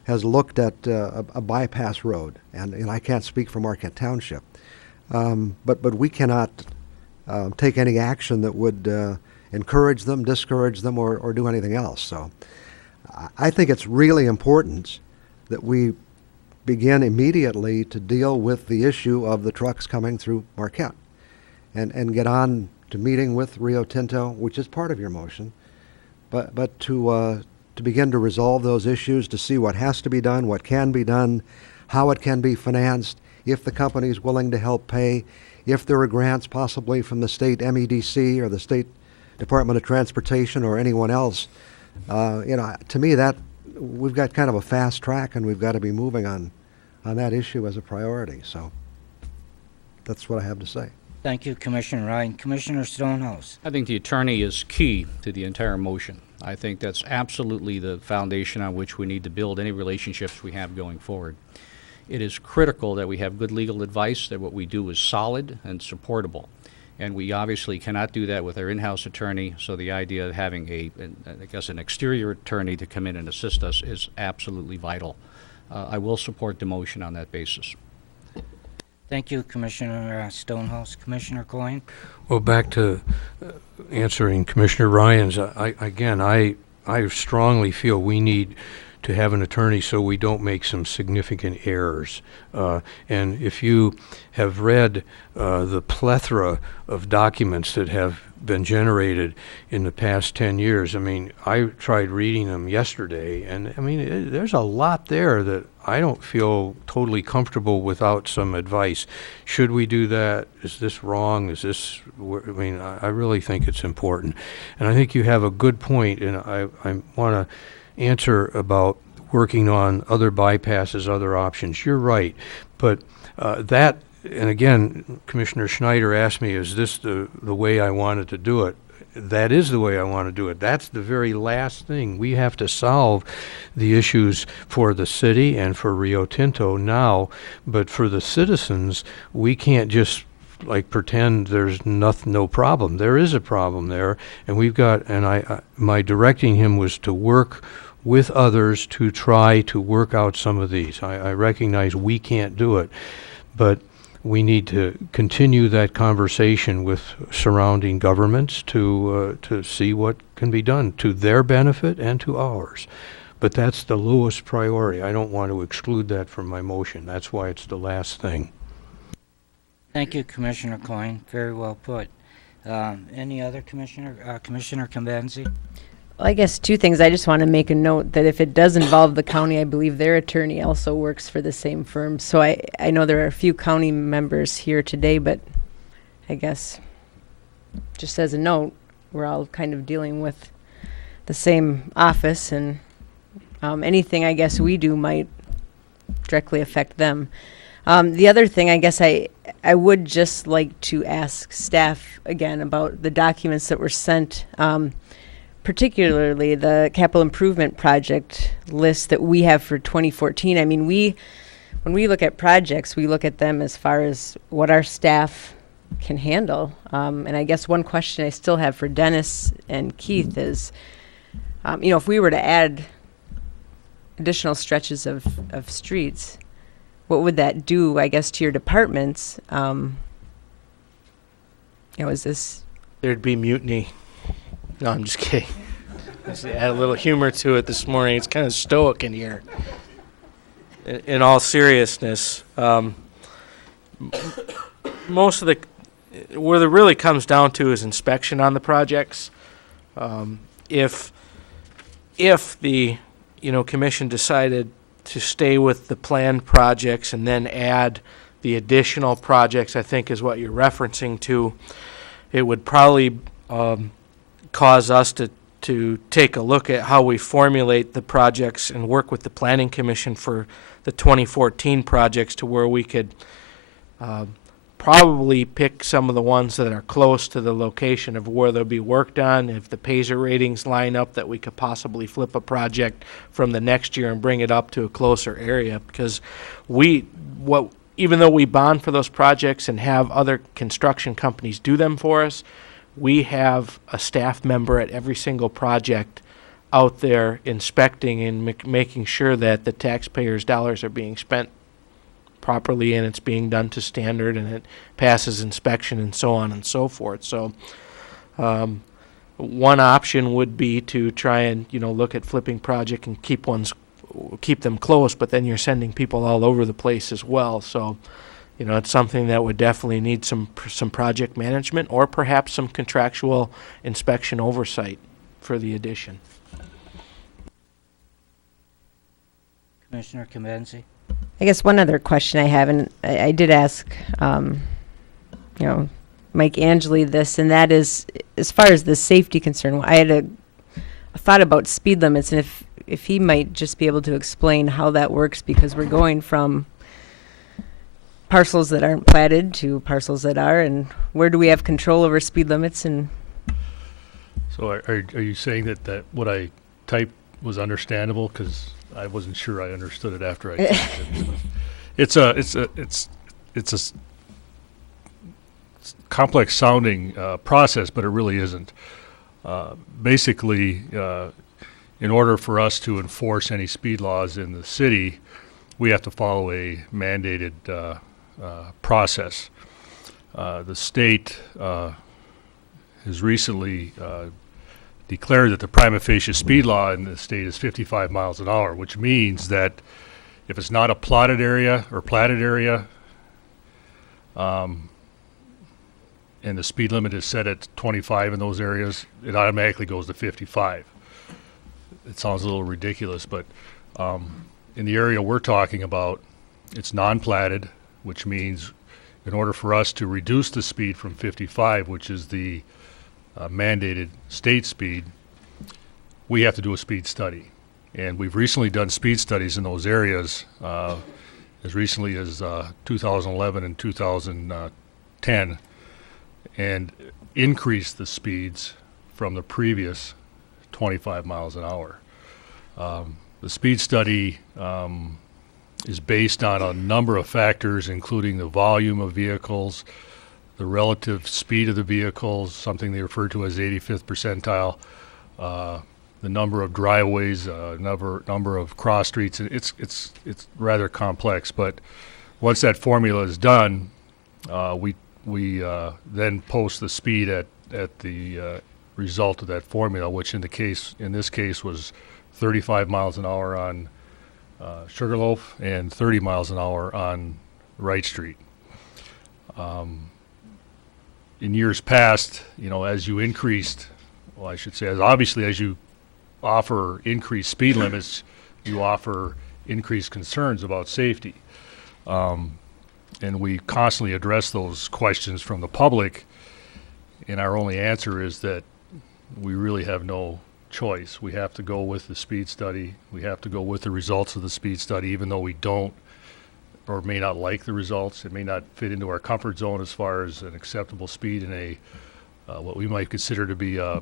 looked at a bypass road, and I can't speak for Marquette Township, but we cannot take any action that would encourage them, discourage them, or do anything else. So I think it's really important that we begin immediately to deal with the issue of the trucks coming through Marquette and get on to meeting with Rio Tinto, which is part of your motion, but to begin to resolve those issues, to see what has to be done, what can be done, how it can be financed, if the company is willing to help pay, if there are grants possibly from the state MEDC or the State Department of Transportation or anyone else. To me, that we've got kind of a fast track, and we've got to be moving on that issue as a priority. So that's what I have to say. Thank you, Commissioner Ryan. Commissioner Stonehouse? I think the attorney is key to the entire motion. I think that's absolutely the foundation on which we need to build any relationships we have going forward. It is critical that we have good legal advice, that what we do is solid and supportable. And we obviously cannot do that with our in-house attorney, so the idea of having an exterior attorney to come in and assist us is absolutely vital. I will support the motion on that basis. Thank you, Commissioner Stonehouse. Commissioner Coyne? Well, back to answering Commissioner Ryan's, I strongly feel we need to have an attorney so we don't make some significant errors. And if you have read the plethora of documents that have been generated in the past 10 years, I mean, I tried reading them yesterday, and I mean, there's a lot there that I don't feel totally comfortable without some advice. Should we do that? Is this wrong? Is this, I mean, I really think it's important. And I think you have a good point, and I want to answer about working on other bypasses, other options. You're right, but that, and again, Commissioner Schneider asked me, is this the way I wanted to do it? That is the way I want to do it. That's the very last thing. We have to solve the issues for the city and for Rio Tinto now, but for the citizens, we can't just like pretend there's no problem. There is a problem there, and we've got, and my directing him was to work with others to try to work out some of these. I recognize we can't do it, but we need to continue that conversation with surrounding governments to see what can be done to their benefit and to ours. But that's the lowest priority. I don't want to exclude that from my motion. That's why it's the last thing. Thank you, Commissioner Coyne. Very well put. Any other commissioner? Commissioner Convenzi? Well, I guess two things. I just want to make a note that if it does involve the county, I believe their attorney also works for the same firm. So I know there are a few county members here today, but I guess just as a note, we're all kind of dealing with the same office, and anything I guess we do might directly affect them. The other thing, I guess I would just like to ask staff again about the documents that were sent, particularly the capital improvement project list that we have for 2014. I mean, when we look at projects, we look at them as far as what our staff can handle. And I guess one question I still have for Dennis and Keith is, if we were to add additional stretches of streets, what would that do, I guess, to your departments? Is this... There'd be mutiny. No, I'm just kidding. Just add a little humor to it this morning. It's kind of stoic in here. In all seriousness, most of where it really comes down to is inspection on the projects. If the commission decided to stay with the planned projects and then add the additional projects, I think is what you're referencing to, it would probably cause us to take a look at how we formulate the projects and work with the Planning Commission for the 2014 projects to where we could probably pick some of the ones that are close to the location of where they'll be worked on. If the Paiser ratings line up, that we could possibly flip a project from the next year and bring it up to a closer area, because even though we bond for those projects and have other construction companies do them for us, we have a staff member at every single project out there inspecting and making sure that the taxpayers' dollars are being spent properly and it's being done to standard and it passes inspection and so on and so forth. So one option would be to try and look at flipping project and keep them close, but then you're sending people all over the place as well. So it's something that would definitely need some project management or perhaps some contractual inspection oversight for the addition. Commissioner Convenzi? I guess one other question I have, and I did ask, Mike Angeli this, and that is, as far as the safety concern, I had a thought about speed limits, and if he might just be able to explain how that works, because we're going from parcels that aren't platted to parcels that are, and where do we have control over speed limits? And so are you saying that what I typed was understandable? Because I wasn't sure I understood it after I typed it. it's a complex sounding process, but it really isn't. Basically, in order for us to enforce any speed laws in the city, we have to follow a mandated process. The state has recently declared that the prima facie speed law in the state is 55 miles an hour, which means that if it's not a platted area, and the speed limit is set at 25 in those areas, it automatically goes to 55. It sounds a little ridiculous, but in the area we're talking about, it's non-platted, which means in order for us to reduce the speed from 55, which is the mandated state speed, we have to do a speed study. And we've recently done speed studies in those areas as recently as 2011 and 2010, and increased the speeds from the previous 25 miles an hour. The speed study is based on a number of factors, including the volume of vehicles, the relative speed of the vehicles, something they refer to as 85th percentile, the number of driveways, number of cross streets. It's rather complex, but once that formula is done, we then post the speed at the result of that formula, which in this case was 35 miles an hour on Sugarloaf and 30 miles an hour on Wright Street. In years past, as you increased, well, I should say, as you offer increased speed limits, you offer increased concerns about safety. And we constantly address those questions from the public, and our only answer is that we really have no choice. We have to go with the speed study. We have to go with the results of the speed study, even though we don't or may not like the results. It may not fit into our comfort zone as far as an acceptable speed in a what we might consider to be a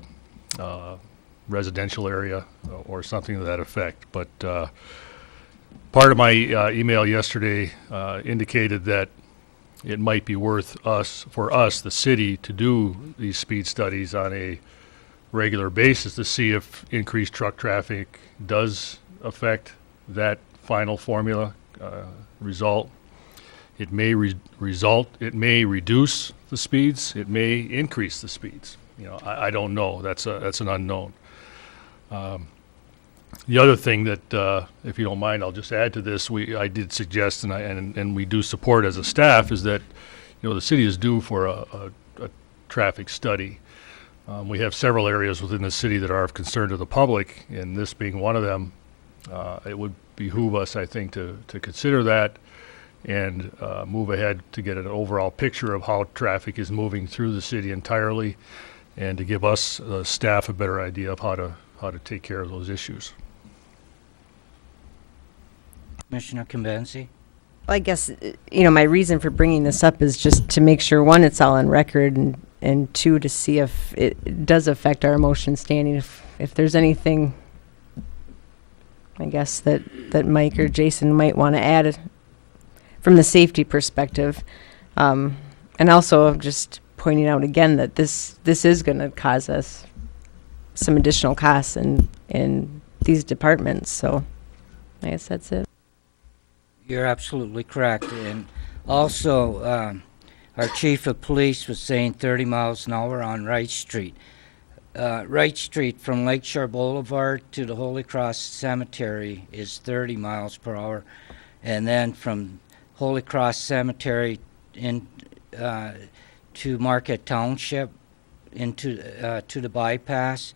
residential area or something to that effect. But part of my email yesterday indicated that it might be for us, the city, to do these speed studies on a regular basis to see if increased truck traffic does affect that final formula result. It may it may reduce the speeds, it may increase the speeds. I don't know. That's an unknown. The other thing that, if you don't mind, I'll just add to this. I did suggest, and we do support as a staff, is that the city is due for a traffic study. We have several areas within the city that are of concern to the public, and this being one of them. It would behoove us, I think, to consider that and move ahead to get an overall picture of how traffic is moving through the city entirely, and to give us staff a better idea of how to take care of those issues. Commissioner Convenzi? Well, I guess, my reason for bringing this up is just to make sure, one, it's all on record, and two, to see if it does affect our motion standing. If there's anything, I guess, that Mike or Jason might want to add from the safety perspective. And also just pointing out again that this is going to cause us some additional costs in these departments. So I guess that's it. You're absolutely correct. And also, our chief of police was saying 30 miles an hour on Wright Street. Wright Street from Lakeshore Boulevard to the Holy Cross Cemetery is 30 miles per hour. And then from Holy Cross Cemetery in to Marquette Township into to the bypass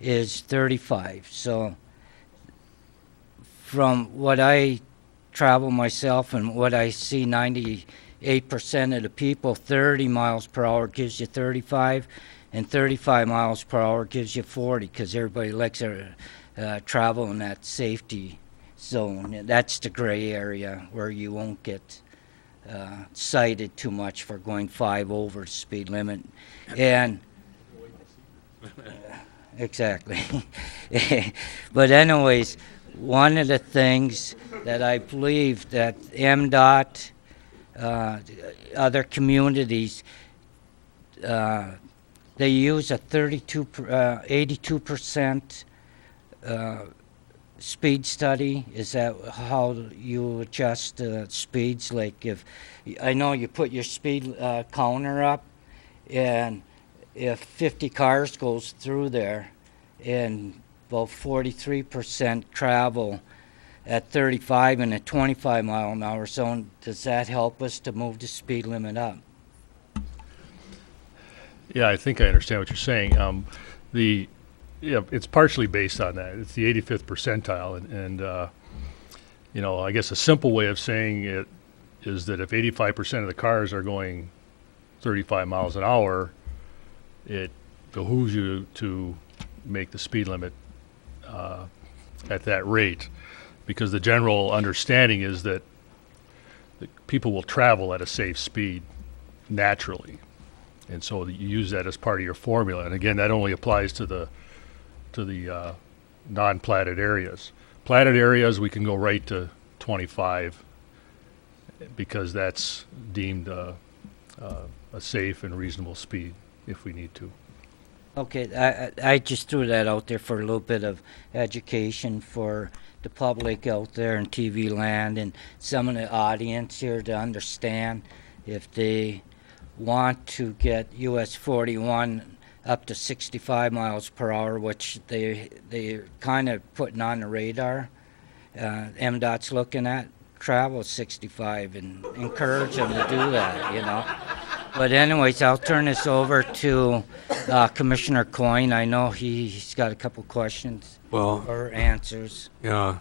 is 35. So from what I travel myself and what I see, 98% of the people, 30 miles per hour gives you 35, and 35 miles per hour gives you 40, because everybody likes to travel in that safety zone. That's the gray area where you won't get cited too much for going 5 over the speed limit. And exactly. But anyways, one of the things that I believe that MDOT, other communities, they use a 82% speed study. Is that how you adjust speeds? Like if, I know you put your speed counter up, and if 50 cars goes through there and about 43% travel at 35 in a 25-mile-an-hour zone, does that help us to move the speed limit up? Yeah, I think I understand what you're saying. It's partially based on that. It's the 85th percentile, and you know, I guess a simple way of saying it is that if 85% of the cars are going 35 miles an hour, it behooves you to make the speed limit at that rate, because the general understanding is that people will travel at a safe speed naturally, and so you use that as part of your formula. And again, that only applies to the non-platted areas. Platted areas, we can go right to 25 because that's deemed a safe and reasonable speed if we need to. Okay, I just threw that out there for a little bit of education for the public out there in TV land and some of the audience here to understand if they want to get US 41 up to 65 miles per hour, which they're kind of putting on the radar. MDOT's looking at travel 65 and encourage them to do that, you know. But anyways, I'll turn this over to Commissioner Coyne. I know he's got a couple questions or answers. Yeah.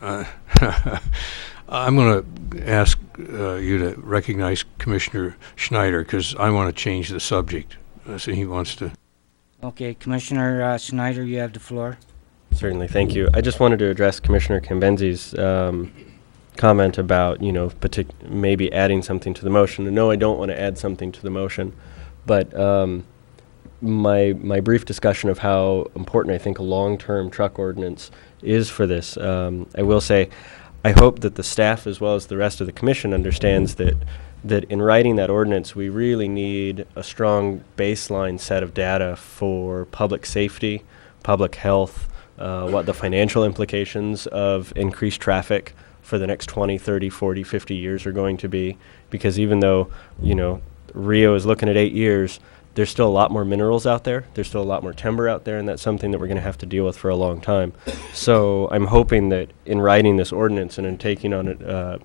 I'm going to ask you to recognize Commissioner Schneider because I want to change the subject. So he wants to. Okay, Commissioner Schneider, you have the floor. Certainly, thank you. I just wanted to address Commissioner Kimbenzi's comment about, you know, maybe adding something to the motion. And no, I don't want to add something to the motion, but my brief discussion of how important I think a long-term truck ordinance is for this. I will say, I hope that the staff as well as the rest of the commission understands that in writing that ordinance, we really need a strong baseline set of data for public safety, public health, what the financial implications of increased traffic for the next 20, 30, 40, 50 years are going to be. Because even though, you know, Rio is looking at 8 years, there's still a lot more minerals out there. There's still a lot more timber out there, and that's something that we're going to have to deal with for a long time. So I'm hoping that in writing this ordinance and in taking on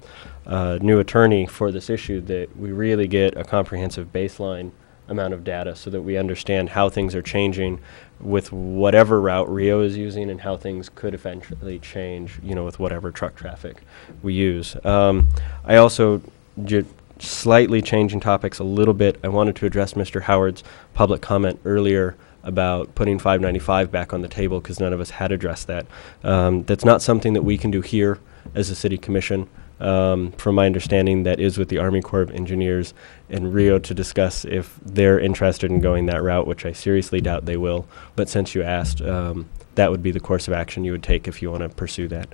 a new attorney for this issue, that we really get a comprehensive baseline amount of data so that we understand how things are changing with whatever route Rio is using and how things could eventually change, you know, with whatever truck traffic we use. I also, slightly changing topics a little bit, I wanted to address Mr. Howard's public comment earlier about putting 595 back on the table because none of us had addressed that. That's not something that we can do here as a city commission. From my understanding, that is with the Army Corps of Engineers and Rio to discuss if they're interested in going that route, which I seriously doubt they will. But since you asked, that would be the course of action you would take if you want to pursue that.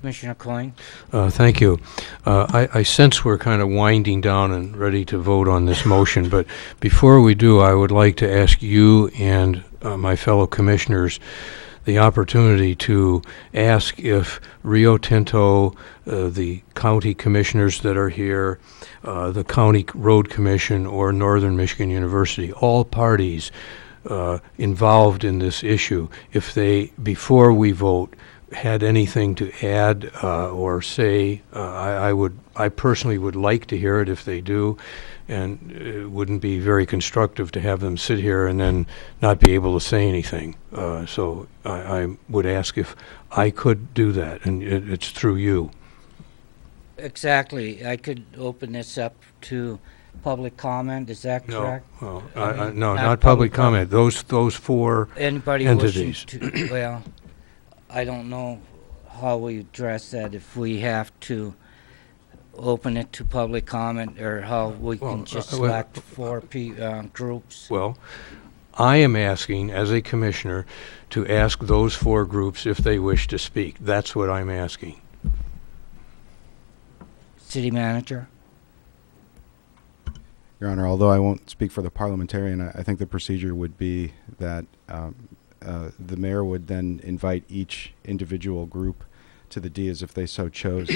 Commissioner Coyne? Thank you. I sense we're kind of winding down and ready to vote on this motion, but before we do, I would like to ask you and my fellow commissioners the opportunity to ask if Rio Tinto, the county commissioners that are here, the county road commission, or Northern Michigan University, all parties involved in this issue, if they, before we vote, had anything to add or say. I personally would like to hear it if they do, and it wouldn't be very constructive to have them sit here and then not be able to say anything. So I would ask if I could do that, and it's through you. Exactly. I could open this up to public comment. Is that correct? No, no, not public comment. Those four Anybody entities. wishing to, well, I don't know how we address that, if we have to open it to public comment or how we can just select four groups. Well, I am asking, as a commissioner, to ask those 4 groups if they wish to speak. That's what I'm asking. City Manager? Your Honor, although I won't speak for the parliamentarian, I think the procedure would be that the mayor would then invite each individual group to the dais if they so chose.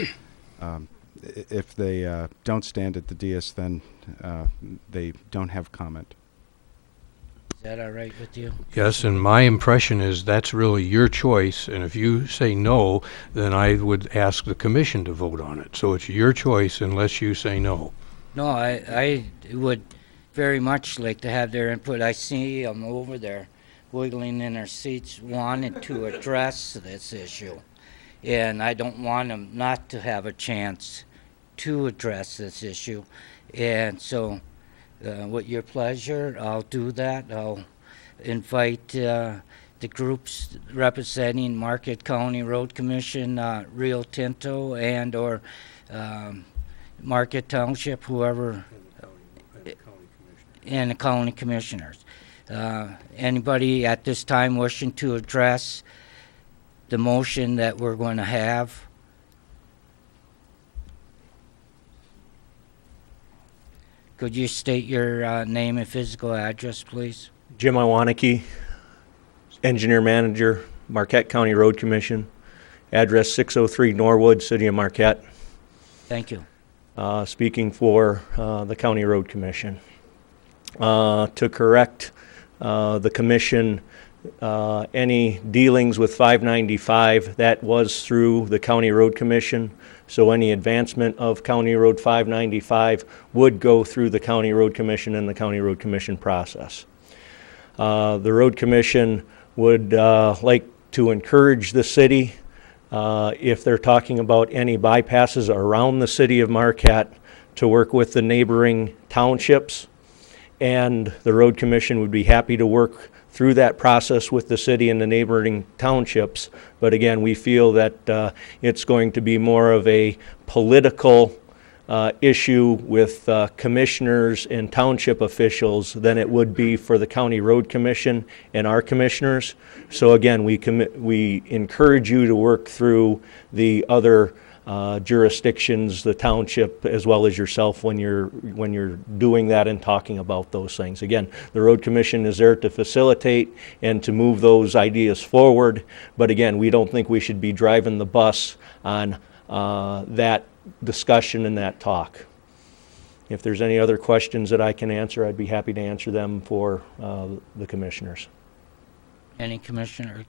If they don't stand at the dais, then they don't have comment. Is that all right with you? Yes, and my impression is that's really your choice, and if you say no, then I would ask the commission to vote on it. So it's your choice unless you say no. No, I would very much like to have their input. I see them over there wiggling in their seats, wanting to address this issue. And I don't want them not to have a chance to address this issue. And so, with your pleasure, I'll do that. I'll invite the groups representing Marquette County Road Commission, Rio Tinto, and or Marquette Township, whoever, and the county commissioners. Anybody at this time wishing to address the motion that we're going to have? Could you state your name and physical address, please? Jim Iwaniki, Engineer Manager, Marquette County Road Commission, address 603 Norwood, City of Marquette. Thank you. Speaking for the County Road Commission. To correct the commission, any dealings with 595, that was through the County Road Commission. So any advancement of County Road 595 would go through the County Road Commission and the County Road Commission process. The Road Commission would like to encourage the city, if they're talking about any bypasses around the city of Marquette, to work with the neighboring townships. And the Road Commission would be happy to work through that process with the city and the neighboring townships. But again, we feel that it's going to be more of a political issue with commissioners and township officials than it would be for the County Road Commission and our commissioners. So again, we encourage you to work through the other jurisdictions, the township, as well as yourself when you're doing that and talking about those things. Again, the Road Commission is there to facilitate and to move those ideas forward. But again, we don't think we should be driving the bus on that discussion and that talk. If there's any other questions that I can answer, I'd be happy to answer them for the commissioners. Any Commissioner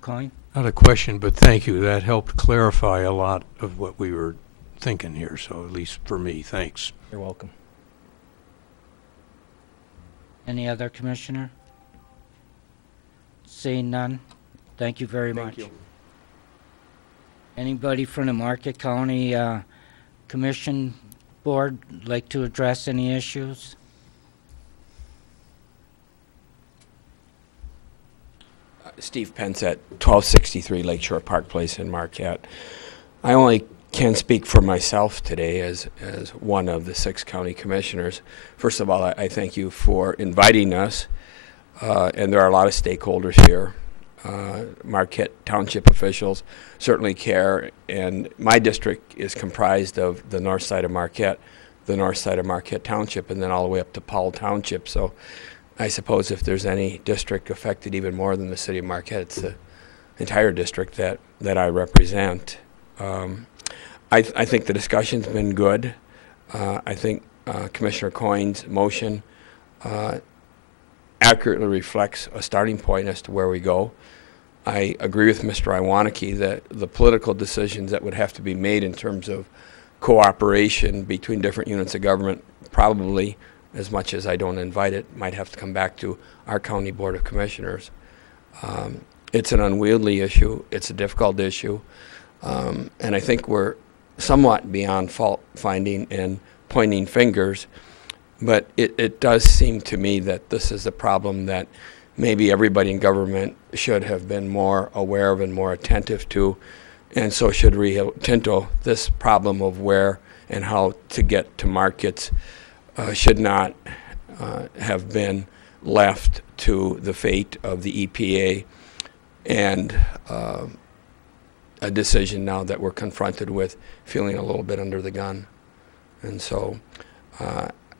Coyne? Not a question, but thank you. That helped clarify a lot of what we were thinking here, so at least for me, thanks. You're welcome. Any other commissioner? Seeing none, thank you very much. Thank you. Anybody from the Marquette County Commission Board like to address any issues? Steve Pensett, 1263 Lakeshore Park Place in Marquette. I only can speak for myself today as one of the 6 county commissioners. First of all, I thank you for inviting us, and there are a lot of stakeholders here. Marquette Township officials certainly care, and my district is comprised of the north side of Marquette, the north side of Marquette Township, and then all the way up to Powell Township. So I suppose if there's any district affected even more than the city of Marquette, it's the entire district that I represent. I think the discussion's been good. I think Commissioner Coyne's motion accurately reflects a starting point as to where we go. I agree with Mr. Iwaniki that the political decisions that would have to be made in terms of cooperation between different units of government, probably, as much as I don't invite it, might have to come back to our county board of commissioners. It's an unwieldy issue. It's a difficult issue. And I think we're somewhat beyond fault finding and pointing fingers. But it does seem to me that this is a problem that maybe everybody in government should have been more aware of and more attentive to. And so should Rio Tinto. This problem of where and how to get to markets should not have been left to the fate of the EPA and a decision now that we're confronted with, feeling a little bit under the gun. And so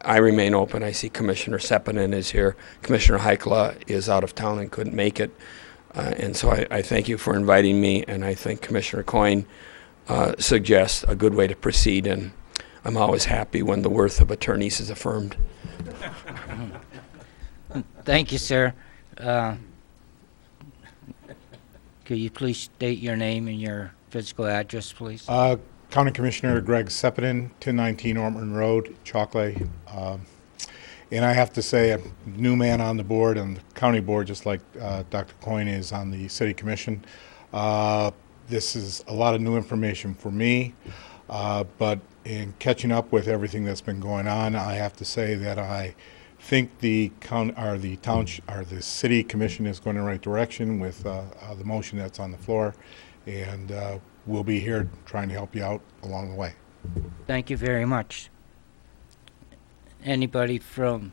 I remain open. I see Commissioner Sepinen is here. Commissioner Heikla is out of town and couldn't make it. And so I thank you for inviting me, and I think Commissioner Coyne suggests a good way to proceed, and I'm always happy when the worth of attorneys is affirmed. Thank you, sir. Could you please state your name and your physical address, please? County Commissioner Greg Sepinen, 1019 Ormond Road, Chocolate. And I have to say, I'm a new man on the board, on the county board, just like Dr. Coyne is on the city commission. This is a lot of new information for me, but in catching up with everything that's been going on, I have to say that I think the city commission is going in the right direction with the motion that's on the floor, and we'll be here trying to help you out along the way. Thank you very much. Anybody from,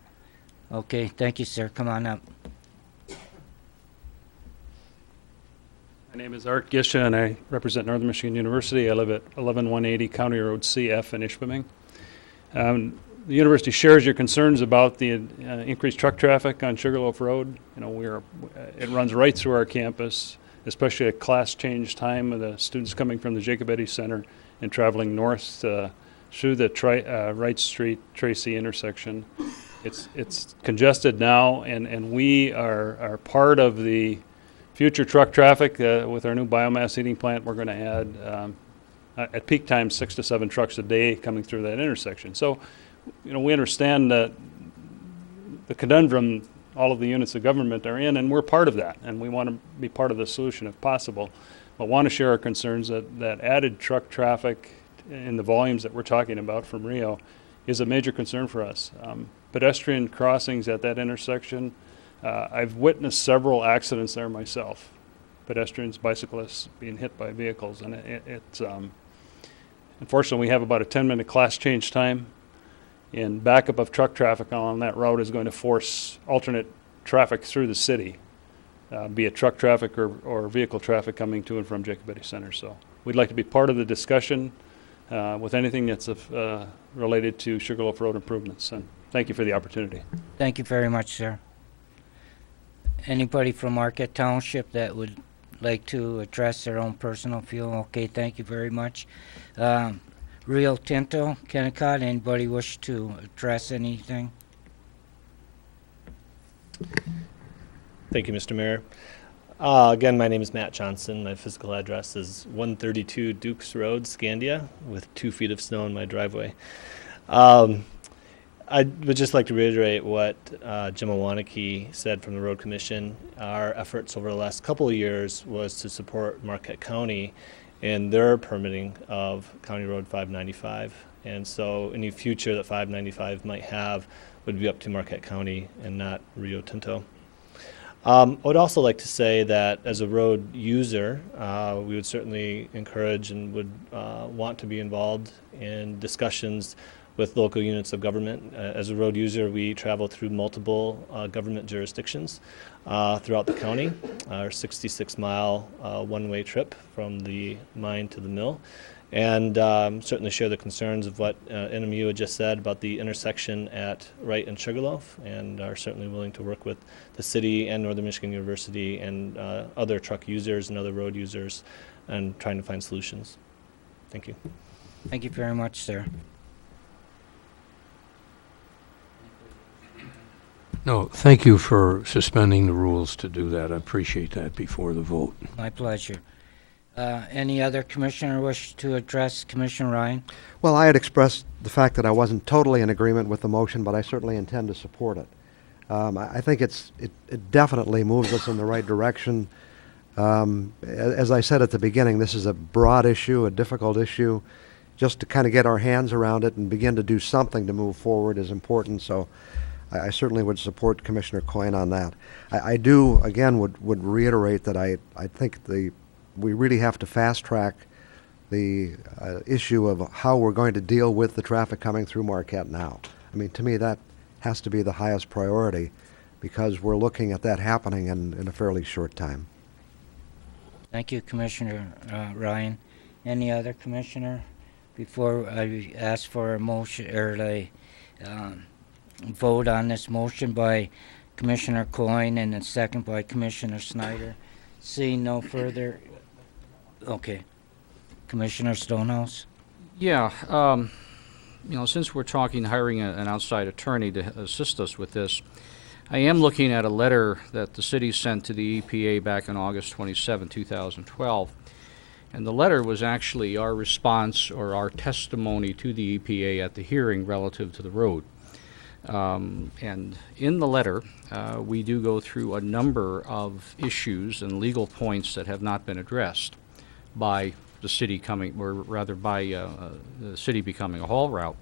okay, thank you, sir. Come on up. My name is Art Gisha, and I represent Northern Michigan University. I live at 11180 County Road CF in Ishpeming. The university shares your concerns about the increased truck traffic on Sugarloaf Road. You know, it runs right through our campus, especially at class change time with the students coming from the Jacob Eddy Center and traveling north through the Wright Street Tracy intersection. It's congested now, and we are part of the future truck traffic with our new biomass heating plant. We're going to add at peak time 6 to 7 trucks a day coming through that intersection. So, you know, we understand that the conundrum all of the units of government are in, and we're part of that, and we want to be part of the solution if possible, but want to share our concerns that added truck traffic in the volumes that we're talking about from Rio is a major concern for us. Pedestrian crossings at that intersection, I've witnessed several accidents there myself. Pedestrians, bicyclists being hit by vehicles, and it's unfortunately we have about a 10-minute class change time, and backup of truck traffic along that route is going to force alternate traffic through the city, be it truck traffic or vehicle traffic coming to and from Jacob Eddy Center. So we'd like to be part of the discussion with anything that's related to Sugarloaf Road improvements. And thank you for the opportunity. Thank you very much, sir. Anybody from Marquette Township that would like to address their own personal feel? Okay, thank you very much. Rio Tinto, Kennecott, anybody wish to address anything? Thank you, Mr. Mayor. Again, my name is Matt Johnson. My physical address is 132 Dukes Road, Scandia, with 2 feet of snow in my driveway. I would just like to reiterate what Jim Iwaniki said from the Road Commission. Our efforts over the last couple of years was to support Marquette County in their permitting of County Road 595. And so any future that 595 might have would be up to Marquette County and not Rio Tinto. I would also like to say that as a road user, we would certainly encourage and would want to be involved in discussions with local units of government. As a road user, we travel through multiple government jurisdictions throughout the county. Our 66-mile one-way trip from the mine to the mill. And certainly share the concerns of what NMU had just said about the intersection at Wright and Sugarloaf, and are certainly willing to work with the city and Northern Michigan University and other truck users and other road users and trying to find solutions. Thank you. Thank you very much, sir. No, thank you for suspending the rules to do that. I appreciate that before the vote. My pleasure. Any other commissioner wish to address? Commissioner Ryan? Well, I had expressed the fact that I wasn't totally in agreement with the motion, but I certainly intend to support it. I think it definitely moves us in the right direction. As I said at the beginning, this is a broad issue, a difficult issue. Just to kind of get our hands around it and begin to do something to move forward is important. So I certainly would support Commissioner Coyne on that. I do, again, would reiterate that I think we really have to fast track the issue of how we're going to deal with the traffic coming through Marquette now. I mean, to me, that has to be the highest priority, because we're looking at that happening in a fairly short time. Thank you, Commissioner Ryan. Any other commissioner? Before I ask for a motion or a vote on this motion by Commissioner Coyne and a second by Commissioner Snyder. Seeing no further, okay. Commissioner Stonehouse? Yeah, you know, since we're talking hiring an outside attorney to assist us with this, I am looking at a letter that the city sent to the EPA back on August 27, 2012. And the letter was actually our response or our testimony to the EPA at the hearing relative to the road. And in the letter, we do go through a number of issues and legal points that have not been addressed by the city coming, or rather by the city becoming a haul route.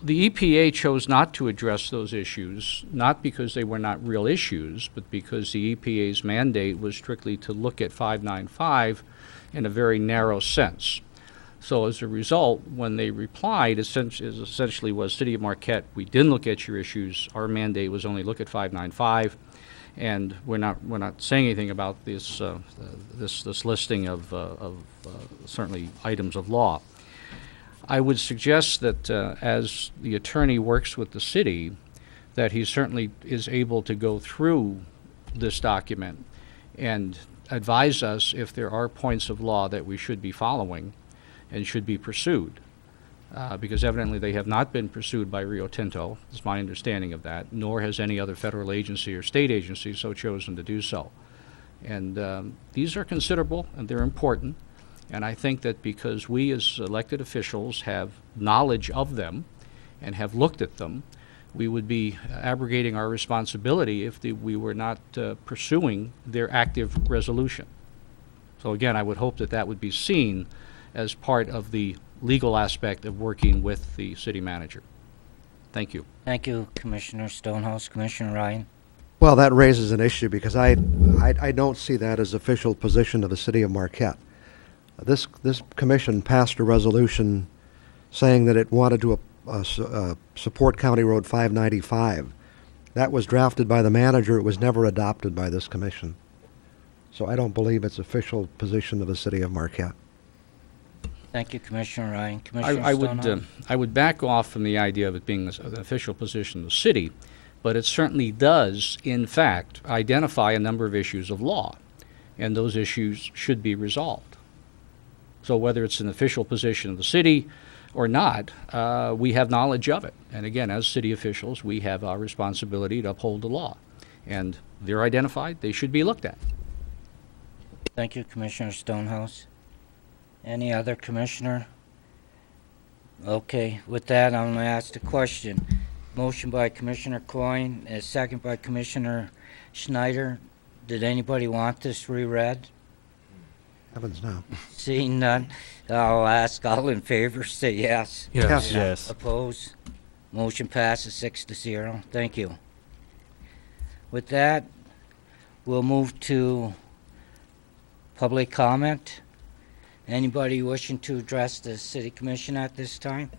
The EPA chose not to address those issues, not because they were not real issues, but because the EPA's mandate was strictly to look at 595 in a very narrow sense. So as a result, when they replied, essentially was, City of Marquette, we didn't look at your issues. Our mandate was only look at 595, and we're not saying anything about this this listing of certainly items of law. I would suggest that as the attorney works with the city, that he certainly is able to go through this document and advise us if there are points of law that we should be following and should be pursued. Because evidently they have not been pursued by Rio Tinto, is my understanding of that, nor has any other federal agency or state agency so chosen to do so. And these are considerable and they're important. And I think that because we as elected officials have knowledge of them and have looked at them, we would be abrogating our responsibility if we were not pursuing their active resolution. So again, I would hope that that would be seen as part of the legal aspect of working with the city manager. Thank you. Thank you, Commissioner Stonehouse. Commissioner Ryan? Well, that raises an issue because I don't see that as official position of the City of Marquette. This commission passed a resolution saying that it wanted to support County Road 595. That was drafted by the manager. It was never adopted by this commission. So I don't believe it's official position of the City of Marquette. Thank you, Commissioner Ryan. Commissioner Stonehouse? I would back off from the idea of it being an official position of the city, but it certainly does, in fact, identify a number of issues of law, and those issues should be resolved. So whether it's an official position of the city or not, we have knowledge of it. And again, as city officials, we have our responsibility to uphold the law. And they're identified, they should be looked at. Thank you, Commissioner Stonehouse. Any other commissioner? Okay, with that, I'm going to ask the question. Motion by Commissioner Coyne, a second by Commissioner Schneider. Did anybody want this reread? Heavens no. Seeing none, I'll ask all in favor, say yes. Yes. Yes. Oppose? Motion passes 6-0. Thank you. With that, we'll move to public comment. Anybody wishing to address the City Commission at this time?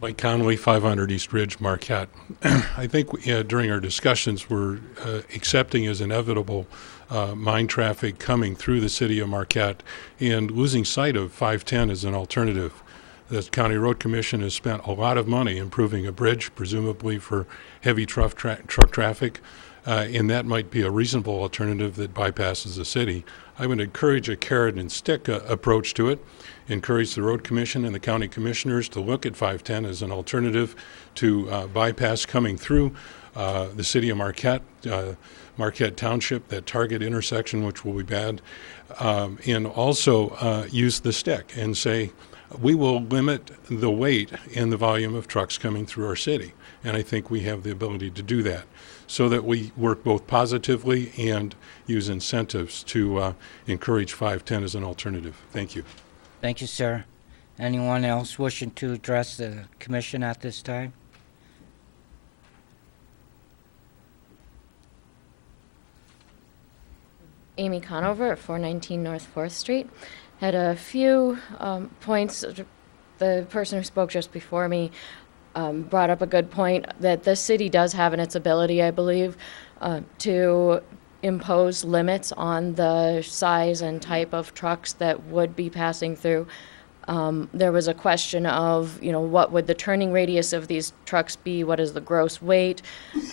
Mike Conley, 500 East Ridge, Marquette. I think during our discussions, we're accepting as inevitable mine traffic coming through the city of Marquette and losing sight of 510 as an alternative. The County Road Commission has spent a lot of money improving a bridge, presumably for heavy truck traffic, and that might be a reasonable alternative that bypasses the city. I would encourage a carrot and stick approach to it. Encourage the Road Commission and the County Commissioners to look at 510 as an alternative to bypass coming through the city of Marquette, Marquette Township, that Target intersection, which will be bad, and also use the stick and say, we will limit the weight and the volume of trucks coming through our city. And I think we have the ability to do that so that we work both positively and use incentives to encourage 510 as an alternative. Thank you. Thank you, sir. Anyone else wishing to address the commission at this time? Amy Conover at 419 North 4th Street. Had a few points. The person who spoke just before me brought up a good point that the city does have in its ability, I believe, to impose limits on the size and type of trucks that would be passing through. There was a question of, what would the turning radius of these trucks be? What is the gross weight?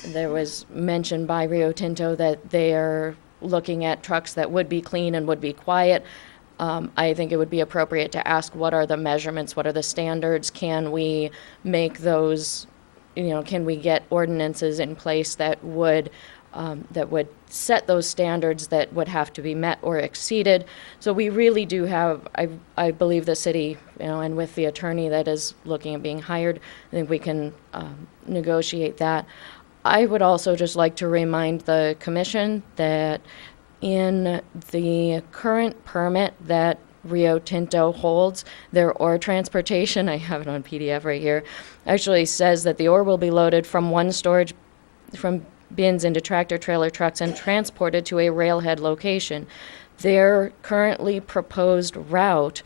There was mentioned by Rio Tinto that they are looking at trucks that would be clean and would be quiet. I think it would be appropriate to ask, what are the measurements? What are the standards? Can we make those, can we get ordinances in place that would set those standards that would have to be met or exceeded? So we really do have, I believe the city, and with the attorney that is looking at being hired, I think we can negotiate that. I would also just like to remind the commission that in the current permit that Rio Tinto holds, their ore transportation, I have it on PDF right here, actually says that the ore will be loaded from from bins into tractor trailer trucks and transported to a railhead location. Their currently proposed route,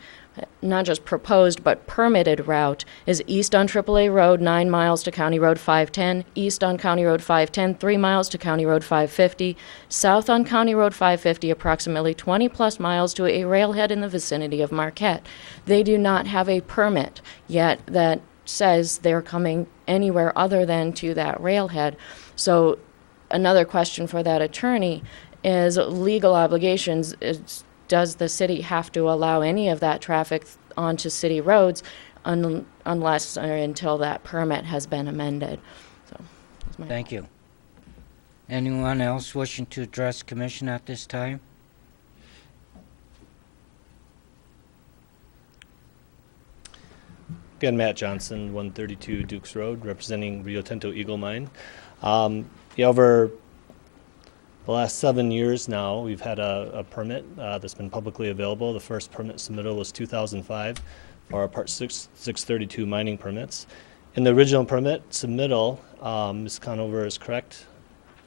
not just proposed but permitted route, is east on AAA Road 9 miles to County Road 510, east on County Road 510 3 miles to County Road 550, south on County Road 550 approximately 20 plus miles to a railhead in the vicinity of Marquette. They do not have a permit yet that says they're coming anywhere other than to that railhead. So another question for that attorney is legal obligations. Does the city have to allow any of that traffic onto city roads unless or until that permit has been amended? So, that's my Thank you. Anyone else wishing to address commission at this time? Again, Matt Johnson, 132 Dukes Road, representing Rio Tinto Eagle Mine. Over the last 7 years now, we've had a permit that's been publicly available. The first permit submittal was 2005 for our Part 632 mining permits. In the original permit submittal, Ms. Conover is correct.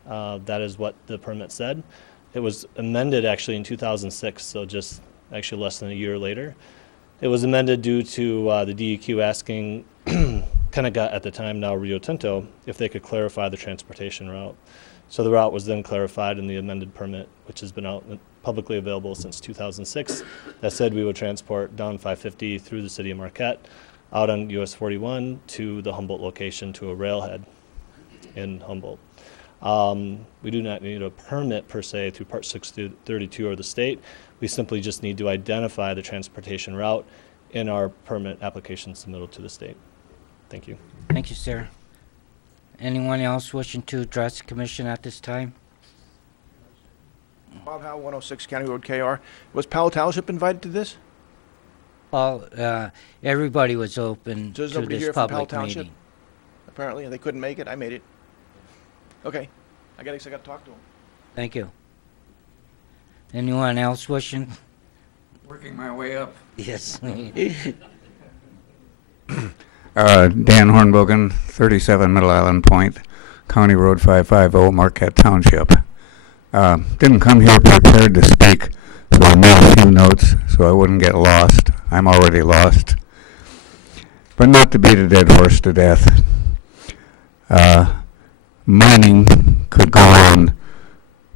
That is what the permit said. It was amended actually in 2006, so just actually less than a year later. It was amended due to the DEQ asking Kennecott at the time, now Rio Tinto, if they could clarify the transportation route. So the route was then clarified in the amended permit, which has been out publicly available since 2006, that said we would transport down 550 through the city of Marquette, out on US 41 to the Humboldt location to a railhead in Humboldt. We do not need a permit per se through Part 632 or the state. We simply just need to identify the transportation route in our permit application submittal to the state. Thank you. Thank you, sir. Anyone else wishing to address the commission at this time? Bob Howe, 106 County Road KR. Was Powell Township invited to this? Everybody was open So there's to nobody this here from Powell public Township? meeting. Apparently, they couldn't make it. I made it. Okay. I guess I got to talk to them. Thank you. Anyone else wishing? Working my way up. Yes. Dan Hornbogen, 37 Middle Island Point, County Road 550, Marquette Township. Didn't come here prepared to speak, so I made a few notes so I wouldn't get lost. I'm already lost. But not to beat a dead horse to death. Mining could go on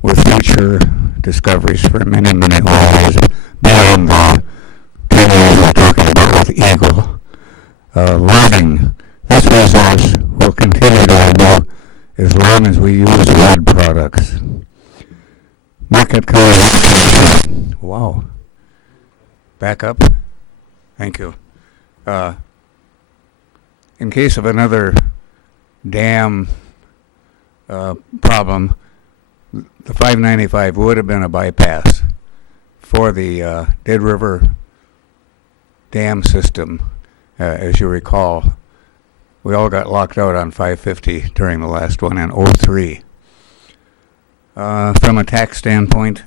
with future discoveries for many, many years beyond the 10 years we're talking about with Eagle. Logging, this resource will continue to renew as long as we use wood products. Marquette County. Wow. Back up. Thank you. In case of another dam problem, the 595 would have been a bypass for the Dead River dam system. As you recall, we all got locked out on 550 during the last one in '03. From a tax standpoint,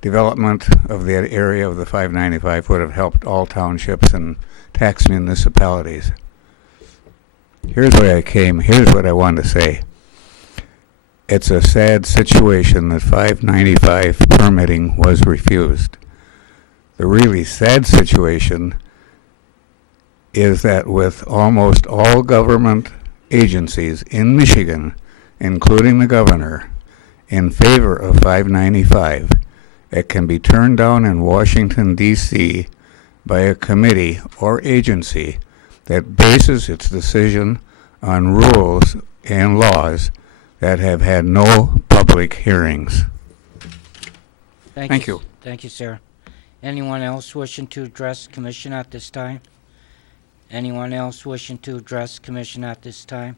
development of the area of the 595 would have helped all townships and tax municipalities. Here's where I came. Here's what I wanted to say. It's a sad situation that 595 permitting was refused. The really sad situation is that with almost all government agencies in Michigan, including the governor, in favor of 595, it can be turned down in Washington, D.C. by a committee or agency that bases its decision on rules and laws that have had no public hearings. Thank you. Thank you, sir. Anyone else wishing to address the commission at this time? Anyone else wishing to address the commission at this time?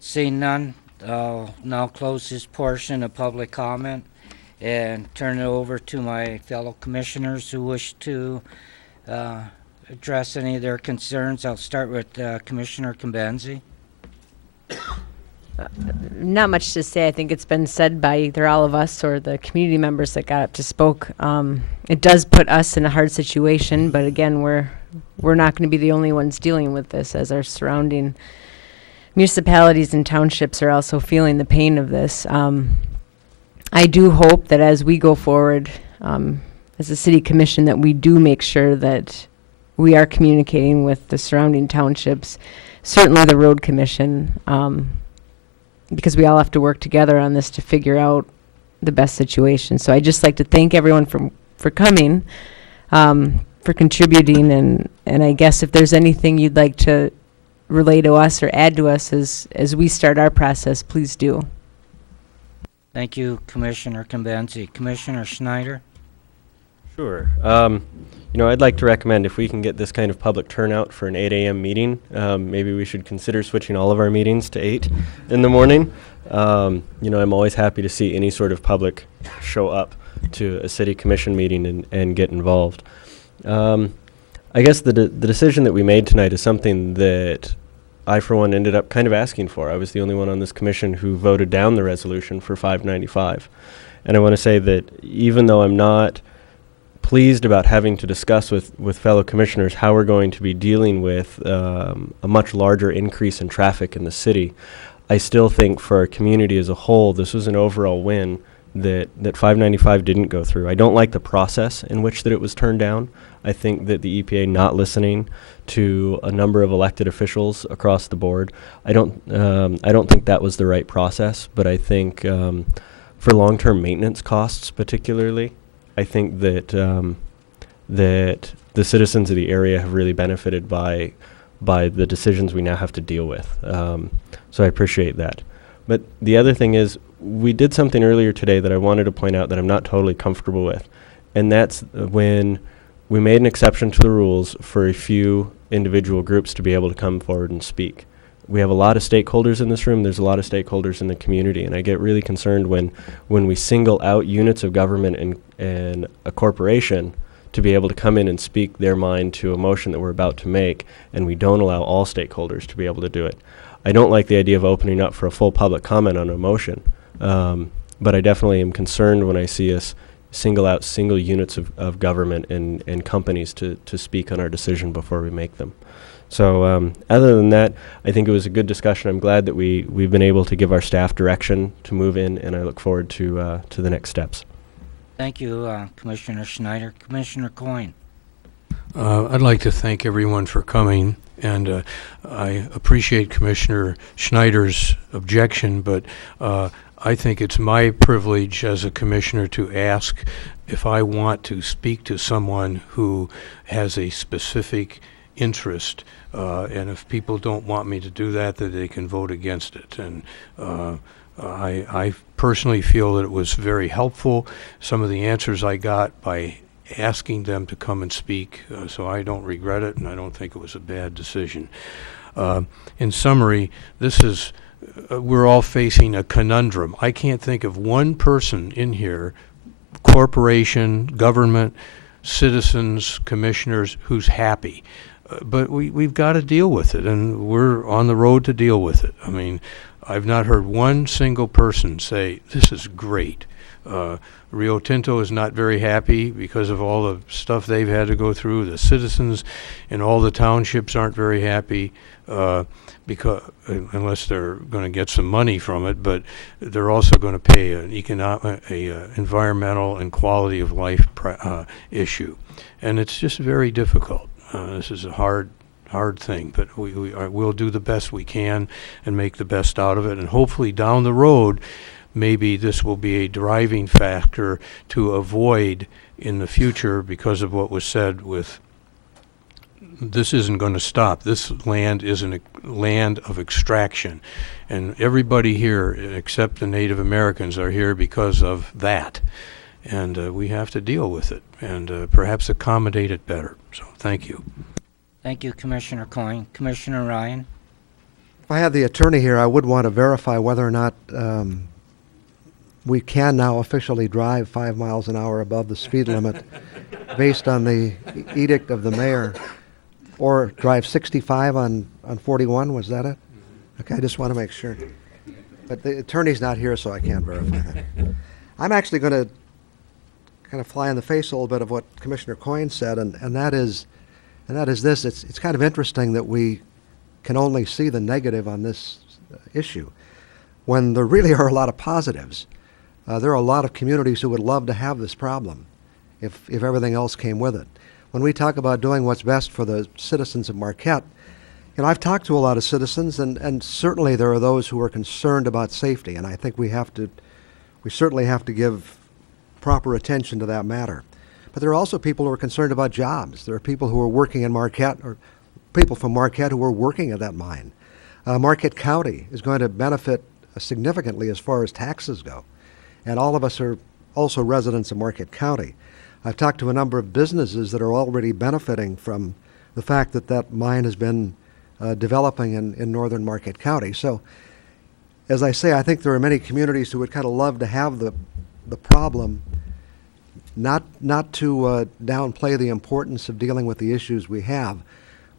Seeing none, I'll now close this portion of public comment and turn it over to my fellow commissioners who wish to address any of their concerns. I'll start with Commissioner Kambenzi. Not much to say. I think it's been said by either all of us or the community members that got up to spoke. It does put us in a hard situation, but again, we're not going to be the only ones dealing with this, as our surrounding municipalities and townships are also feeling the pain of this. I do hope that as we go forward as a city commission, that we do make sure that we are communicating with the surrounding townships, certainly the road commission, because we all have to work together on this to figure out the best situation. So I'd just like to thank everyone for coming, for contributing, and I guess if there's anything you'd like to relay to us or add to us as we start our process, please do. Thank you, Commissioner Kambenzi. Commissioner Schneider? Sure. I'd like to recommend if we can get this kind of public turnout for an 8 a.m. meeting, maybe we should consider switching all of our meetings to 8 in the morning. I'm always happy to see any sort of public show up to a city commission meeting and get involved. I guess the decision that we made tonight is something that I, for one, ended up kind of asking for. I was the only one on this commission who voted down the resolution for 595. And I want to say that even though I'm not pleased about having to discuss with fellow commissioners how we're going to be dealing with a much larger increase in traffic in the city, I still think for our community as a whole, this was an overall win that 595 didn't go through. I don't like the process in which that it was turned down. I think that the EPA not listening to a number of elected officials across the board, I don't think that was the right process. But I think for long-term maintenance costs, particularly, I think that that the citizens of the area have really benefited by the decisions we now have to deal with. So I appreciate that. But the other thing is, we did something earlier today that I wanted to point out that I'm not totally comfortable with, and that's when we made an exception to the rules for a few individual groups to be able to come forward and speak. We have a lot of stakeholders in this room. There's a lot of stakeholders in the community, and I get really concerned when we single out units of government and a corporation to be able to come in and speak their mind to a motion that we're about to make, and we don't allow all stakeholders to be able to do it. I don't like the idea of opening up for a full public comment on a motion, but I definitely am concerned when I see us single out single units of government and companies to speak on our decision before we make them. So other than that, I think it was a good discussion. I'm glad that we've been able to give our staff direction to move in, and I look forward to the next steps. Thank you, Commissioner Schneider. Commissioner Coyne. I'd like to thank everyone for coming, and I appreciate Commissioner Schneider's objection, but I think it's my privilege as a commissioner to ask if I want to speak to someone who has a specific interest, and if people don't want me to do that, that they can vote against it. And I personally feel that it was very helpful, some of the answers I got by asking them to come and speak, so I don't regret it, and I don't think it was a bad decision. In summary, this is we're all facing a conundrum. I can't think of one person in here, corporation, government, citizens, commissioners, who's happy. But we've got to deal with it, and we're on the road to deal with it. I mean, I've not heard one single person say, this is great. Rio Tinto is not very happy because of all the stuff they've had to go through. The citizens in all the townships aren't very happy, because unless they're going to get some money from it, but they're also going to pay an environmental and quality of life issue. And it's just very difficult. This is a hard hard thing, but we'll do the best we can and make the best out of it. And hopefully down the road, maybe this will be a driving factor to avoid in the future, because of what was said with this isn't going to stop. This land is a land of extraction. And everybody here, except the Native Americans, are here because of that. And we have to deal with it and perhaps accommodate it better. So thank you. Thank you, Commissioner Coyne. Commissioner Ryan? If I had the attorney here, I would want to verify whether or not we can now officially drive 5 miles an hour above the speed limit based on the edict of the mayor, or drive 65 on 41. Was that it? Okay, I just want to make sure. But the attorney's not here, so I can't verify that. I'm actually going to kind of fly in the face a little bit of what Commissioner Coyne said, and that is this. It's kind of interesting that we can only see the negative on this issue when there really are a lot of positives. There are a lot of communities who would love to have this problem if everything else came with it. When we talk about doing what's best for the citizens of Marquette, you know, I've talked to a lot of citizens, and certainly there are those who are concerned about safety, and I think we certainly have to give proper attention to that matter. But there are also people who are concerned about jobs. There are people who are working in Marquette, or people from Marquette who are working at that mine. Marquette County is going to benefit significantly as far as taxes go, and all of us are also residents of Marquette County. I've talked to a number of businesses that are already benefiting from the fact that that mine has been developing in northern Marquette County. So, as I say, I think there are many communities who would kind of love to have the problem, not to downplay the importance of dealing with the issues we have,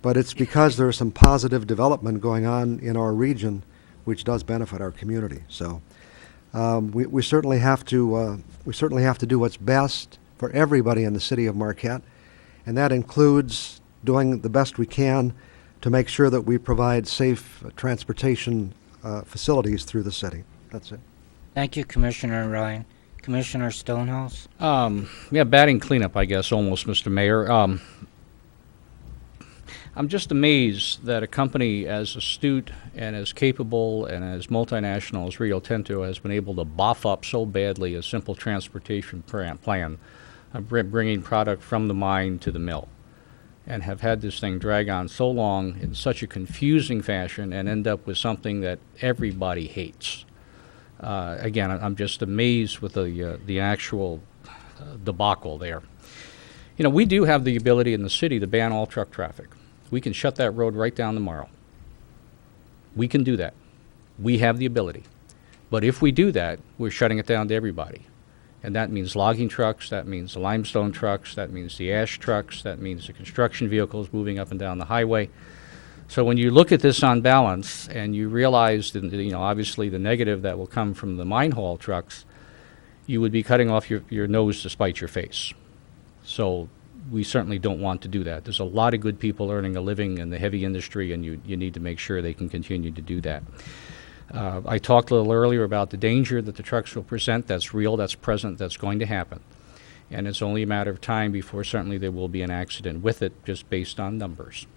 but it's because there's some positive development going on in our region which does benefit our community. So we certainly have to do what's best for everybody in the city of Marquette, and that includes doing the best we can to make sure that we provide safe transportation facilities through the city. That's it. Thank you, Commissioner Ryan. Commissioner Stonehouse? Yeah, batting cleanup, I guess, almost, Mr. Mayor. I'm just amazed that a company as astute and as capable and as multinational as Rio Tinto has been able to boff up so badly a simple transportation plan of bringing product from the mine to the mill, and have had this thing drag on so long in such a confusing fashion and end up with something that everybody hates. Again, I'm just amazed with the actual debacle there. You know, we do have the ability in the city to ban all truck traffic. We can shut that road right down tomorrow. We can do that. We have the ability. But if we do that, we're shutting it down to everybody. And that means logging trucks, that means the limestone trucks, that means the ash trucks, that means the construction vehicles moving up and down the highway. So when you look at this on balance and you realize that, you know, obviously the negative that will come from the mine haul trucks, you would be cutting off your nose to spite your face. So we certainly don't want to do that. There's a lot of good people earning a living in the heavy industry, and you need to make sure they can continue to do that. I talked a little earlier about the danger that the trucks will present. That's real, that's present, that's going to happen. And it's only a matter of time before certainly there will be an accident with it, just based on numbers.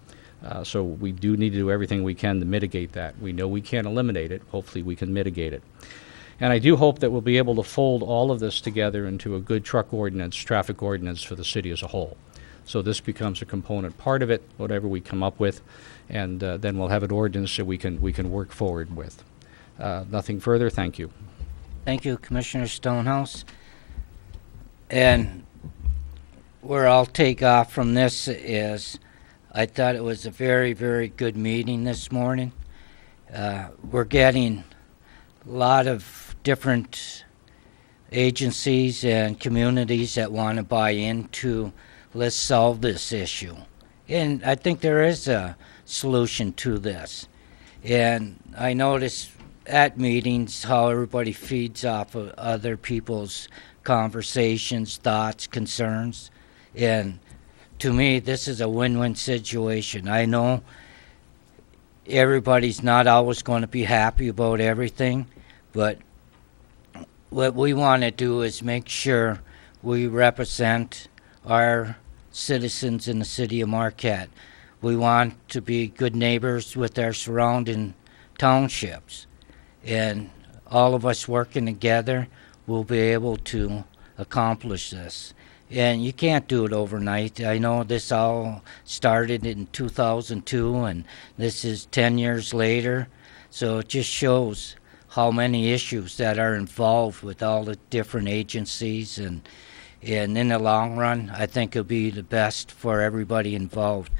So we do need to do everything we can to mitigate that. We know we can't eliminate it. Hopefully we can mitigate it. And I do hope that we'll be able to fold all of this together into a good truck ordinance, traffic ordinance for the city as a whole. So this becomes a component part of it, whatever we come up with, and then we'll have an ordinance that we can work forward with. Nothing further. Thank you. Thank you, Commissioner Stonehouse. And where I'll take off from this is, I thought it was a very, very good meeting this morning. We're getting a lot of different agencies and communities that want to buy into, let's solve this issue. And I think there is a solution to this. And I notice at meetings how everybody feeds off of other people's conversations, thoughts, concerns. And to me, this is a win-win situation. I know everybody's not always going to be happy about everything, but what we want to do is make sure we represent our citizens in the city of Marquette. We want to be good neighbors with our surrounding townships. And all of us working together will be able to accomplish this. And you can't do it overnight. I know this all started in 2002, and this is 10 years later. So it just shows how many issues that are involved with all the different agencies. And in the long run, I think it'll be the best for everybody involved.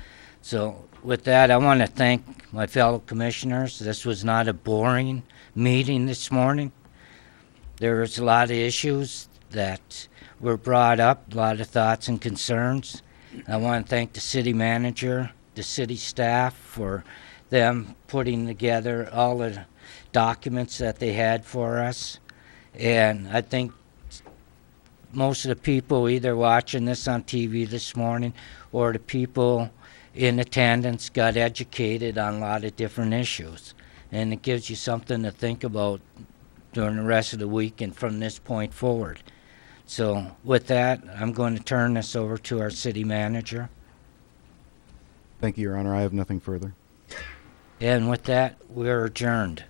So with that, I want to thank my fellow commissioners. This was not a boring meeting this morning. There was a lot of issues that were brought up, a lot of thoughts and concerns. I want to thank the city manager, the city staff for them putting together all the documents that they had for us. And I think most of the people either watching this on TV this morning or the people in attendance got educated on a lot of different issues. And it gives you something to think about during the rest of the week and from this point forward. So with that, I'm going to turn this over to our city manager. Thank you, Your Honor. I have nothing further. And with that, we're adjourned.